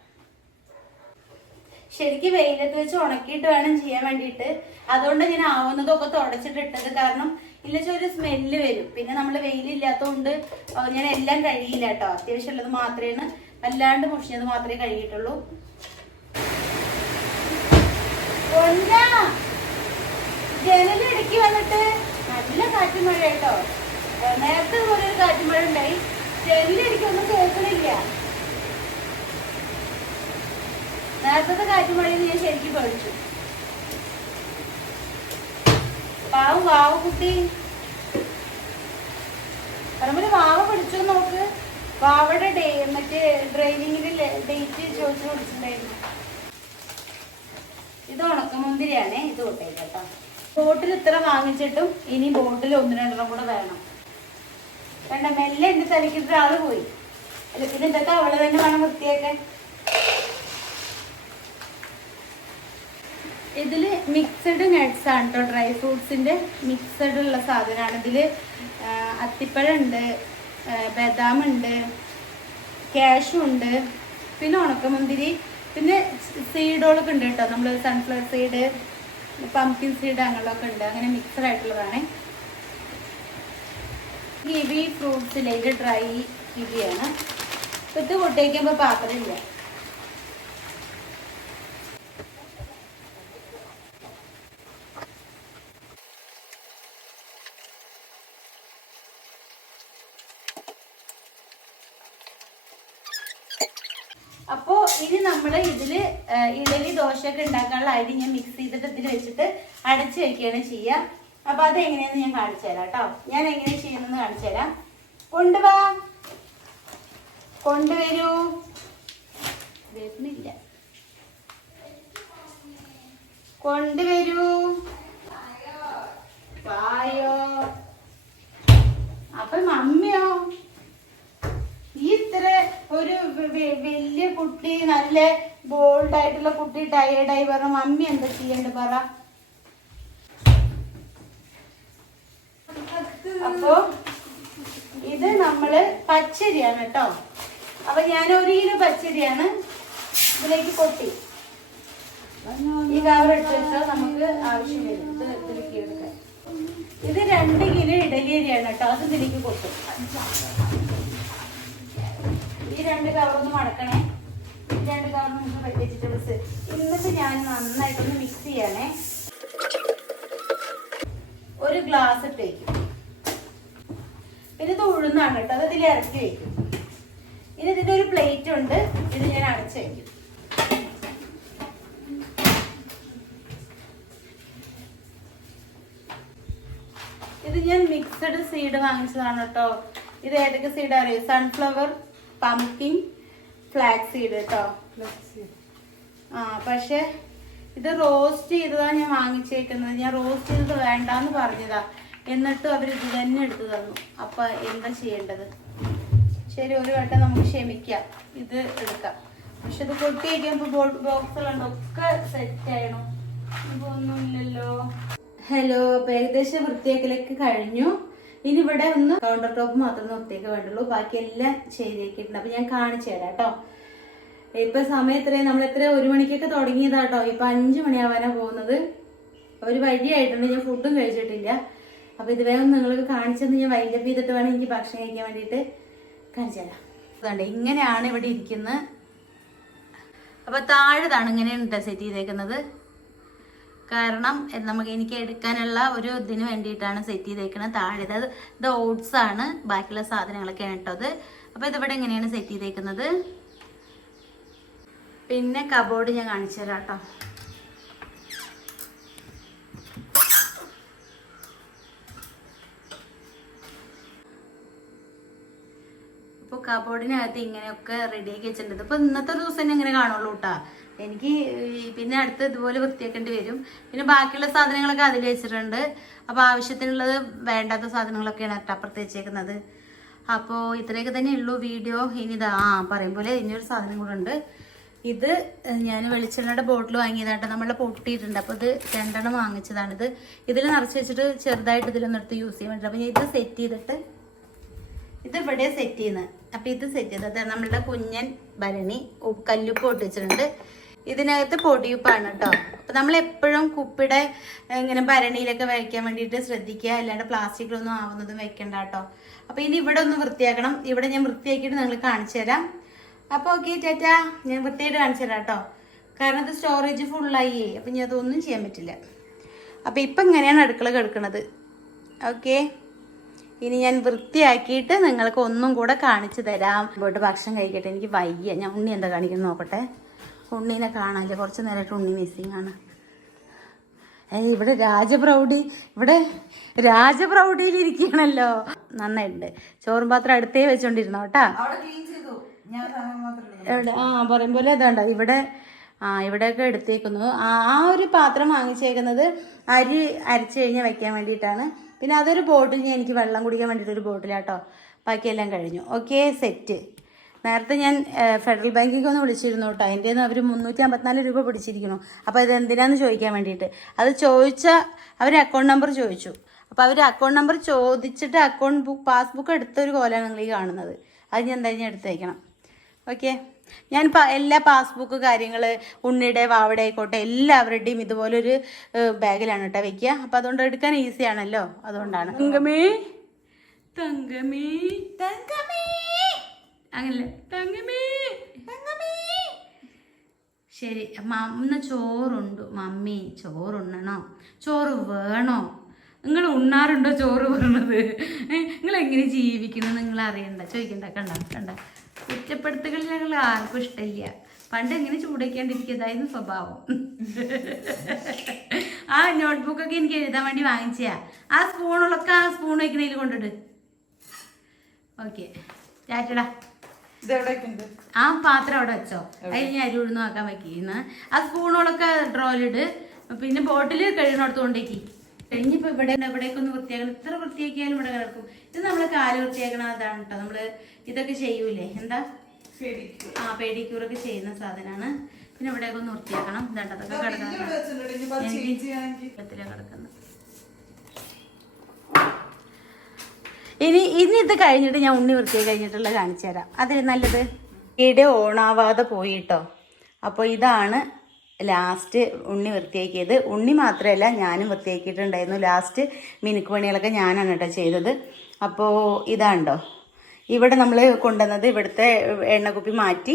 ശരിക്കും വെയിലത്ത് വെച്ച് ഉണക്കിയിട്ട് വേണം ചെയ്യാൻ വേണ്ടിയിട്ട്. അതുകൊണ്ട് ഞാൻ ആവുന്നതൊക്കെ തുടച്ചിട്ട് ഇട്ടത്. കാരണം ഇല്ലെങ്കിൽ ഒരു സ്മെല്ല് വരും. പിന്നെ നമ്മൾ വെയിലില്ലാത്തതുകൊണ്ട് ഞാൻ എല്ലാം കഴിയില്ല കേട്ടോ. അത്യാവശ്യമുള്ളത് മാത്രമേ, വല്ലാണ്ട് മുഷിഞ്ഞത് മാത്രമേ കഴിയിട്ടുള്ളൂ. ജനലിടയ്ക്ക് വന്നിട്ട് നല്ല കാറ്റും മഴ കേട്ടോ. നേരത്തെ പോലെ ഒരു കാറ്റും മഴ ഉണ്ടായി. ജനലിടയ്ക്കൊന്നും കേൾക്കണില്ല. നേരത്തെ കാറ്റും മഴയിൽ ഞാൻ ശരിക്കും പേടിച്ചു. വാവ് കുട്ടി പറമ്പില് വാവ പഠിച്ചു നോക്ക്. വാവയുടെ മറ്റേ ഡ്രൈവിംഗിൽ ഡേറ്റ് ചോദിച്ചു പഠിച്ചിട്ടുണ്ടായിരുന്നു. ഇത് ഉണക്കമുന്തിരിയാണേ. ഇത് കൊട്ടേക്ക് കേട്ടോ. ബോട്ടിൽ ഇത്ര വാങ്ങിച്ചിട്ടും ഇനി ബോട്ടിൽ 1-2 കൂടെ വേണം. വേണ്ട, മെല്ലെ എന്റെ തലക്കിട്ട് ആള് പോയി. അല്ല പിന്നെ ഇതൊക്കെ അവള് തന്നെ വേണം വൃത്തിയാക്കാൻ. ഇതില് മിക്സഡ് നട്ട്സ് ആണ് കേട്ടോ. ഡ്രൈ ഫ്രൂട്ട്സിന്റെ മിക്സഡ് ഉള്ള സാധനമാണ്. ഇതില് അത്തിപ്പഴം ഉണ്ട്, ബദാം ഉണ്ട്, കാഷ്യൂ ഉണ്ട്, പിന്നെ ഉണക്കമുന്തിരി, പിന്നെ സീഡുകളൊക്കെ ഉണ്ട് കേട്ടോ. നമ്മൾ സൺഫ്ലവർ സീഡ്, പംകിൻ സീഡ് അങ്ങനെയൊക്കെ ഉണ്ട്. അങ്ങനെ മിക്സഡ് ആയിട്ടുള്ളതാണ്. കിവി ഫ്രൂട്ട്സിലെ ഇത് ഡ്രൈ കിവിയാണ്. ഇത് കൊട്ടേക്കുമ്പോൾ പാത്രമില്ല. അപ്പോ ഇനി നമ്മൾ ഇതില് ഇഡലി ദോശയൊക്കെ ഉണ്ടാക്കാനുള്ള അരി ഞാൻ മിക്സ് ചെയ്തിട്ട് ഇതിൽ വെച്ചിട്ട് അടച്ചു വെക്കുകയാണ് ചെയ്യുക. അപ്പൊ അത് എങ്ങനെയാന്ന് ഞാൻ കാണിച്ചു തരാം കേട്ടോ. ഞാൻ എങ്ങനെ ചെയ്യുന്നെന്ന് കാണിച്ചു തരാം. കൊണ്ടുവരൂ. വരുന്നില്ല. കൊണ്ടുവരൂ. വായോ. അപ്പൊ മമ്മിയോ? ഈ ഇത്ര ഒരു വലിയ കുട്ടി, നല്ല ബോൾഡ് ആയിട്ടുള്ള കുട്ടി ടയേർഡായി പറഞ്ഞ മമ്മി എന്താ ചെയ്യണ്ട പറ. അപ്പോ ഇത് നമ്മള് പച്ചരിയാണ് കേട്ടോ. അപ്പൊ ഞാൻ 1 കിലോ പച്ചരിയാണ് ഇതിലേക്ക് കൊട്ടി. ഈ കവർ ഇട്ട് വെച്ചാൽ നമുക്ക് ആവശ്യം വരും. ഇത് ഇതിലേക്ക് എടുക്കാൻ. ഇത് 2 കിലോ ഇഡലി അരിയാണ് കേട്ടോ. അത് ഇതിലേക്ക് കൊട്ടും. ഈ 2 കവറൊന്ന് മടക്കണേ. 2 കവർ നമുക്ക് വെജിറ്റബിൾസ്. എന്നിട്ട് ഞാൻ നന്നായിട്ടൊന്ന് മിക്സ് ചെയ്യണേ. 1 ഗ്ലാസ് ഇട്ടേക്കും. പിന്നെ ഇത് ഉഴുന്നാണ് കേട്ടോ, അത് ഇതിൽ ഇറക്കി വെക്കും. ഇനി ഇതിൻ്റെ ഒരു പ്ലേറ്റ് ഉണ്ട്, ഇത് ഞാൻ അടച്ചു വയ്ക്കും. ഇത് ഞാൻ മിക്സഡ് സീഡ് വാങ്ങിച്ചതാണ് കേട്ടോ. ഇത് ഏതൊക്കെ സീഡ് അറിയോ? സൺഫ്ലവർ, പംകിൻ, ഫ്ലാക്സ് സീഡ് കേട്ടോ. പക്ഷെ ഇത് റോസ്റ്റ് ചെയ്തതാണ് ഞാൻ വാങ്ങിച്ചേക്കുന്നത്. ഞാൻ റോസ്റ്റ് ചെയ്തത് വേണ്ടാന്ന് പറഞ്ഞതാ, എന്നിട്ടും അവർ ഇത് തന്നെ എടുത്തു തന്നു. അപ്പൊ എന്താ ചെയ്യേണ്ടത്? ശരി, ഒരു വട്ടം നമുക്ക് ക്ഷമിക്കാം, ഇത് എടുക്കാം. പക്ഷെ ഇത് കൊട്ടി വയ്ക്കുമ്പോൾ ബോക്സുകളുണ്ട്, ഒക്കെ സെറ്റ് ആയണം. ഇപ്പൊ ഒന്നുമില്ലല്ലോ. ഹലോ, അപ്പൊ ഏകദേശം വൃത്തിയാക്കലൊക്കെ കഴിഞ്ഞു. ഇനി ഇവിടെ ഒന്ന് കൗണ്ടർ ടോപ്പ് മാത്രം വൃത്തിയാക്കാൻ വേണ്ടുള്ളൂ, ബാക്കി എല്ലാം ചെയ്തേക്കിട്ടുണ്ട്. അപ്പൊ ഞാൻ കാണിച്ചു തരാം കേട്ടോ. ഇപ്പൊ സമയം എത്രയും നമ്മൾ 1 മണിക്കൊക്കെ തുടങ്ങിയതാട്ടോ. ഇപ്പൊ 5 മണിയാവാനാ പോകുന്നത്. ഒരു വഴിയായിട്ടുണ്ട്, ഞാൻ ഫുഡും കഴിച്ചിട്ടില്ല. അപ്പൊ ഇത് വേഗം നിങ്ങൾക്ക് കാണിച്ചെന്ന് ഞാൻ വൈൻഡപ്പ് ചെയ്തിട്ട് വേണം എനിക്ക് ഭക്ഷണം കഴിക്കാൻ വേണ്ടിയിട്ട് കാണിച്ചു തരാം. അതുകൊണ്ട് ഇങ്ങനെയാണ് ഇവിടെ ഇരിക്കുന്നത്. അപ്പൊ താഴെതാണ് ഇങ്ങനെയാണ് സെറ്റ് ചെയ്തേക്കുന്നത്. കാരണം എനിക്ക് എടുക്കാനുള്ള ഒരു ഇതിന് വേണ്ടിയിട്ടാണ് സെറ്റ് ചെയ്തേക്കുന്നത്. താഴെ ഇത് ഓട്സ് ആണ്, ബാക്കിയുള്ള സാധനങ്ങളൊക്കെയാണ് കേട്ടത്. അപ്പൊ ഇതിവിടെ എങ്ങനെയാണ് സെറ്റ് ചെയ്തേക്കുന്നത്. പിന്നെ കബോർഡ് ഞാൻ കാണിച്ചു തരാം കേട്ടോ. അപ്പോൾ കബോർഡിനകത്ത് ഇങ്ങനെയൊക്കെ റെഡിയാക്കി വെച്ചിട്ടുണ്ട്. ഇപ്പൊ ഇന്നത്തെ ഒരു ദിവസം എങ്ങനെ കാണുള്ളൂ കേട്ടോ. എനിക്ക് പിന്നെ അടുത്ത് ഇതുപോലെ വൃത്തിയാക്കേണ്ടി വരും. പിന്നെ ബാക്കിയുള്ള സാധനങ്ങളൊക്കെ അതിൽ വെച്ചിട്ടുണ്ട്. അപ്പോൾ ആവശ്യത്തിനുള്ളത് വേണ്ടാത്ത സാധനങ്ങളൊക്കെയാണ് അപ്പുറത്ത് വെച്ചേക്കുന്നത്. അപ്പോൾ ഇത്രയൊക്കെ തന്നെ ഉള്ളൂ വീഡിയോ. ഇനി ഇതാ പറയും പോലെ ഇനിയൊരു സാധനം കൂടെ ഉണ്ട്. ഇത് ഞാൻ വെളിച്ചെണ്ണയുടെ ബോട്ടിൽ വാങ്ങിയതായിട്ട് നമ്മളെ പൊട്ടിയിട്ടുണ്ട്. അപ്പോൾ ഇത് 2 എണ്ണം വാങ്ങിച്ചതാണിത്. ഇതിൽ നിറച്ച് വെച്ചിട്ട് ചെറുതായിട്ട് ഇതിലൊന്നെടുത്ത് യൂസ് ചെയ്യാൻ വേണ്ടിയിട്ട്. അപ്പോൾ ഇത് സെറ്റ് ചെയ്തിട്ട് ഇത് ഇവിടെ സെറ്റ് ചെയ്യുന്നത്. അപ്പം ഇത് സെറ്റ് ചെയ്തത് നമ്മളുടെ കുഞ്ഞൻ ഭരണി കല്ലുപ്പ് ഒട്ടിച്ചിട്ടുണ്ട്. ഇതിനകത്ത് പൊടിയുപ്പാണ് കേട്ടോ. അപ്പം നമ്മളെപ്പോഴും കുപ്പിയുടെ ഇങ്ങനെ ഭരണിയിലൊക്കെ വയ്ക്കാൻ വേണ്ടിയിട്ട് ശ്രദ്ധിക്കുക, അല്ലാണ്ട് പ്ലാസ്റ്റിക്കിലൊന്നും ആവുന്നതും വെക്കണ്ട കേട്ടോ. അപ്പം ഇനി ഇവിടെ ഒന്ന് വൃത്തിയാക്കണം. ഇവിടെ ഞാൻ വൃത്തിയാക്കിയിട്ട് നിങ്ങൾ കാണിച്ചു തരാം. അപ്പോൾ ഓക്കെ ടാറ്റാ, ഞാൻ വൃത്തിയായിട്ട് കാണിച്ചു തരാം കേട്ടോ. കാരണം ഇത് സ്റ്റോറേജ് ഫുള്ളായി, അപ്പം ഞാൻ അതൊന്നും ചെയ്യാൻ പറ്റില്ല. അപ്പം ഇപ്പം ഇങ്ങനെയാണ് അടുക്കള കിടക്കുന്നത്. ഓക്കെ, ഇനി ഞാൻ വൃത്തിയാക്കിയിട്ട് നിങ്ങൾക്ക് ഒന്നും കൂടെ കാണിച്ചു തരാം. പോയിട്ട് ഭക്ഷണം കഴിക്കട്ടെ, എനിക്ക് വയ്യ. ഞാൻ ഉണ്ണി എന്താ കാണിക്കുന്നത് നോക്കട്ടെ. ഉണ്ണീനെ കാണാനില്ല, കുറച്ച് നേരമായിട്ട് ഉണ്ണി മിസ്സിങ് ആണ്. ഇവിടെ രാജപ്രൗഢിയിൽ ഇരിക്കണല്ലോ. നന്നായിട്ടുണ്ട്. ചോറും പാത്രം അടുത്തേ വെച്ചോണ്ടിരുന്നോ കേട്ടാ. എവിടെ പറയും പോലെ ഇതാണ്ട ഇവിടെയൊക്കെ എടുത്തേക്കുന്നു. ആ ഒരു പാത്രം വാങ്ങിച്ചേക്കുന്നത് അരി അരച്ചു കഴിഞ്ഞാൽ വെക്കാൻ വേണ്ടിയിട്ടാണ്. പിന്നെ അതൊരു ബോട്ടിൽ, എനിക്ക് വെള്ളം കുടിക്കാൻ വേണ്ടിയിട്ടൊരു ബോട്ടിലാട്ടോ. ബാക്കിയെല്ലാം കഴിഞ്ഞു. Okay, set. നേരത്തെ ഞാൻ ഫെഡറൽ ബാങ്കിലേക്ക് ഒന്ന് വിളിച്ചിരുന്നു കേട്ടോ. അതിൻ്റെ നിന്ന് അവർ 354 രൂപ പിടിച്ചിരിക്കുന്നു. അപ്പോൾ ഇത് എന്തിനാന്ന് ചോദിക്കാൻ വേണ്ടിയിട്ട്. അത് ചോദിച്ചാൽ അവർ അക്കൗണ്ട് നമ്പർ ചോദിച്ചു. അപ്പോൾ അവർ അക്കൗണ്ട് നമ്പർ ചോദിച്ചിട്ട് പാസ്ബുക്ക് എടുത്തൊരു കോലാണ് നിങ്ങൾ ഈ കാണുന്നത്. അത് ഞാൻ എന്തായാലും എടുത്ത് വയ്ക്കണം. ഓക്കെ, ഞാൻ എല്ലാ പാസ്ബുക്ക് കാര്യങ്ങൾ ഉണ്ണിയുടെ വാവയുടെ ആയിക്കോട്ടെ എല്ലാവരുടെയും ഇതുപോലൊരു ബാഗിലാണ് കേട്ടോ വെക്കുക. അപ്പം അതുകൊണ്ട് എടുക്കാൻ ഈസി ആണല്ലോ, അതുകൊണ്ടാണ്. തങ്കമേ അങ്ങനല്ലേ തങ്കമേ. ശരി, ഇന്ന് ചോറുണ്ടു. മമ്മി ചോറുണ്ണണോ? ചോറ് വേണോ? നിങ്ങൾ ഉണ്ണാറുണ്ടോ ചോറ് പറഞ്ഞത്? നിങ്ങൾ എങ്ങനെ ജീവിക്കുന്നത് നിങ്ങൾ അറിയണ്ട, ചോദിക്കണ്ട. കണ്ട കുറ്റപ്പെടുത്തുകളിൽ ഞങ്ങൾ ആർക്കും ഇഷ്ടമില്ല. പണ്ട് എങ്ങനെ ചൂടയ്ക്കാണ്ടിരിക്കുന്നതായിരുന്നു സ്വഭാവം. ആ നോട്ട്ബുക്കൊക്കെ എനിക്ക് എഴുതാൻ വേണ്ടി വാങ്ങിച്ചാ. ആ സ്പൂണുകളൊക്കെ ആ സ്പൂൺ വയ്ക്കണതിൽ കൊണ്ടിട്ട്. ഓക്കെ, ചാറ്റടാ. ആ പാത്രം അവിടെ വെച്ചോ. അതിൽ ഞാൻ അരി ഉഴുന്ന് നോക്കാൻ വയ്ക്കുന്ന ആ സ്പൂണുകളൊക്കെ ഡ്രോയിലിട്. പിന്നെ ബോട്ടിൽ കഴുകിനോടത്ത് കൊണ്ടേക്ക്. കഴിഞ്ഞിപ്പോൾ ഇവിടേക്ക് ഒന്ന് വൃത്തിയാക്കണം. ഇത്ര വൃത്തിയാക്കിയാലും ഇവിടെ കിടക്കും. ഇത് നമ്മൾ കാല് വൃത്തിയാക്കണം. അതാണ് കേട്ടോ, നമ്മള് ഇതൊക്കെ ചെയ്യൂലേ, എന്താ പെഡിക്യൂറൊക്കെ ചെയ്യുന്ന സാധനമാണ്. പിന്നെ ഇവിടെയൊക്കെ ഒന്ന് വൃത്തിയാക്കണം. ഇതാണ്ട് അതൊക്കെ കിടക്കുന്നത് കിടക്കുന്നത്. ഇനി ഇത് കഴിഞ്ഞിട്ട് ഞാൻ ഉണ്ണി വൃത്തിയായി കഴിഞ്ഞിട്ടുള്ള കാണിച്ചു തരാം. അതിൽ നല്ലത് വീഡിയോ ഓണാവാതെ പോയിട്ടോ. അപ്പോൾ ഇതാണ് ലാസ്റ്റ് ഉണ്ണി വൃത്തിയാക്കിയത്. ഉണ്ണി മാത്രമല്ല ഞാനും വൃത്തിയാക്കിയിട്ടുണ്ടായിരുന്നു. ലാസ്റ്റ് മിനുക്ക് പണികളൊക്കെ ഞാനാണ് കേട്ടോ ചെയ്തത്. അപ്പോൾ ഇതാണ്ടോ ഇവിടെ നമ്മൾ കൊണ്ടുവന്നത് ഇവിടുത്തെ എണ്ണക്കുപ്പി മാറ്റി,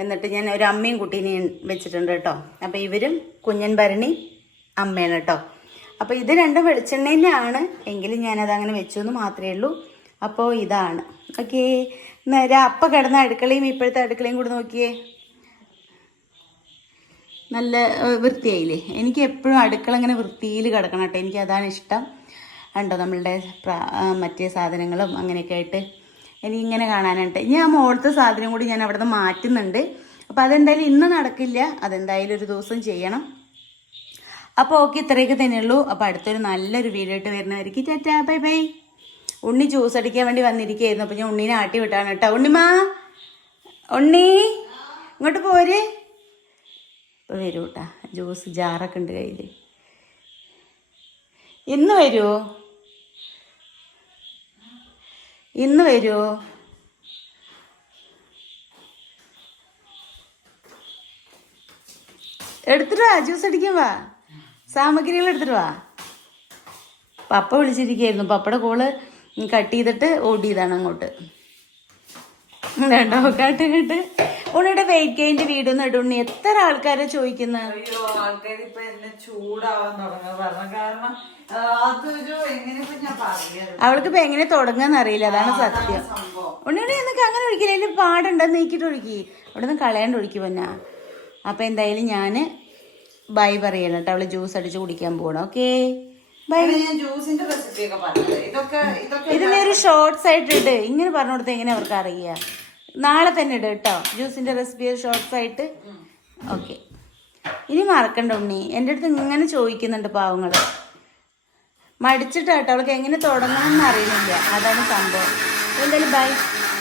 എന്നിട്ട് ഞാൻ ഒരു അമ്മയും കുട്ടീനെയും വെച്ചിട്ടുണ്ട് കേട്ടോ. അപ്പോൾ ഇവരും കുഞ്ഞൻ ഭരണി അമ്മയാണ് കേട്ടോ. അപ്പോൾ ഇത് രണ്ടും വെളിച്ചെണ്ണയിലാണ് എങ്കിലും ഞാനത് അങ്ങനെ വെച്ചു എന്ന് മാത്രമേ ഉള്ളൂ. അപ്പോൾ ഇതാണ് ഓക്കെ. അപ്പം കിടന്ന അടുക്കളയും ഇപ്പോഴത്തെ അടുക്കളയും കൂടെ നോക്കിയേ, നല്ല വൃത്തിയായില്ലേ. എനിക്ക് എപ്പോഴും അടുക്കള ഇങ്ങനെ വൃത്തിയിൽ കിടക്കണം കേട്ടോ, എനിക്ക് അതാണ് ഇഷ്ടം. കണ്ടോ നമ്മളുടെ മറ്റേ സാധനങ്ങളും അങ്ങനെയൊക്കെ ആയിട്ട് എനിക്കിങ്ങനെ കാണാനായിട്ട്. ഇനി ആ മുകളിലത്തെ സാധനം കൂടി ഞാൻ അവിടെ നിന്ന് മാറ്റുന്നുണ്ട്. അപ്പോൾ അതെന്തായാലും ഇന്ന് നടക്കില്ല, അതെന്തായാലും ഒരു ദിവസം ചെയ്യണം. അപ്പോൾ ഓക്കെ, ഇത്രയൊക്കെ തന്നെയുള്ളൂ. അപ്പോൾ അടുത്തൊരു നല്ലൊരു വീഡിയോ ആയിട്ട് വരുന്നവർക്ക് ടാറ്റാ ബൈ ബൈ. ഉണ്ണി ജ്യൂസ് അടിക്കാൻ വേണ്ടി വന്നിരിക്കുകയായിരുന്നു, അപ്പോൾ ഞാൻ ഉണ്ണീനെ ആട്ടി വിട്ടാണ് കേട്ടോ. ഉണ്ണിമാ, ഉണ്ണി ഇങ്ങോട്ട് പോര്. ഇപ്പോൾ വരൂ കേട്ടാ, ജ്യൂസ് ജാറൊക്കെ ഉണ്ട് കയ്യിൽ. ഇന്ന് വരുമോ? ഇന്ന് വരുമോ? എടുത്തിട്ട് വാ, ജ്യൂസ് അടിക്കാൻ വാ, സാമഗ്രികൾ എടുത്തിട്ട് വാ. പപ്പ വിളിച്ചിരിക്കുകയായിരുന്നു, പപ്പയുടെ കോള് കട്ട് ചെയ്തിട്ട് ഓടിയതാണ് അങ്ങോട്ട്. കേട്ടോ കേട്ട് കേട്ട് ഉണ്ണിയുടെ വെയിറ്റ് ഗെയിൻ്റെ വീഡിയോ ഒന്ന് ഇടുണ്ണി. എത്ര ആൾക്കാരെ ചോദിക്കുന്നത്. അയ്യോ, ആൾക്കാർ ഇപ്പൊ എന്നെ ചൂടാവാൻ തുടങ്ങുക പറഞ്ഞു. കാരണം അതൊരു എങ്ങനെ ഞാൻ പറയാ, അവൾക്ക് ഇപ്പൊ എങ്ങനെ തുടങ്ങാന്ന് അറിയില്ല, അതാണ് സത്യം. ഉണ്ണിയുടെ എന്നൊക്കെ അങ്ങനെ ഒഴിക്കില്ല, അതിൽ പാടുണ്ടെന്ന് നീക്കിട്ട് ഒഴുക്കി, അവിടെ നിന്ന് കളയാണ്ട് ഒഴുക്കി പൊന്നാ. അപ്പൊ എന്തായാലും ഞാൻ ബൈ പറയണം കേട്ടോ, അവള് ജ്യൂസ് അടിച്ച് കുടിക്കാൻ പോകണം. Okay bye. ജ്യൂസിന്റെ റെസിപ്പി ഒക്കെ പറഞ്ഞത് ഇതൊക്കെ ഇതിനെ ഒരു ഷോർട്സ് ആയിട്ട് ഇട്, ഇങ്ങനെ പറഞ്ഞു കൊടുത്താൽ എങ്ങനെ അവർക്ക് അറിയാം. നാളെ തന്നെ ഇട് കേട്ടോ, ജ്യൂസിന്റെ റെസിപ്പി ഷോർട്സ് ആയിട്ട്. ഓക്കെ, ഇനി മറക്കണ്ട ഉണ്ണി, എൻ്റെ അടുത്ത് ഇങ്ങനെ ചോദിക്കുന്നുണ്ട് പാവങ്ങൾ. മടിച്ചിട്ടാട്ടോ, അവൾക്ക് എങ്ങനെ തുടങ്ങണം എന്ന് അറിയുന്നില്ല, അതാണ് സംഭവം. എന്തായാലും ബൈ.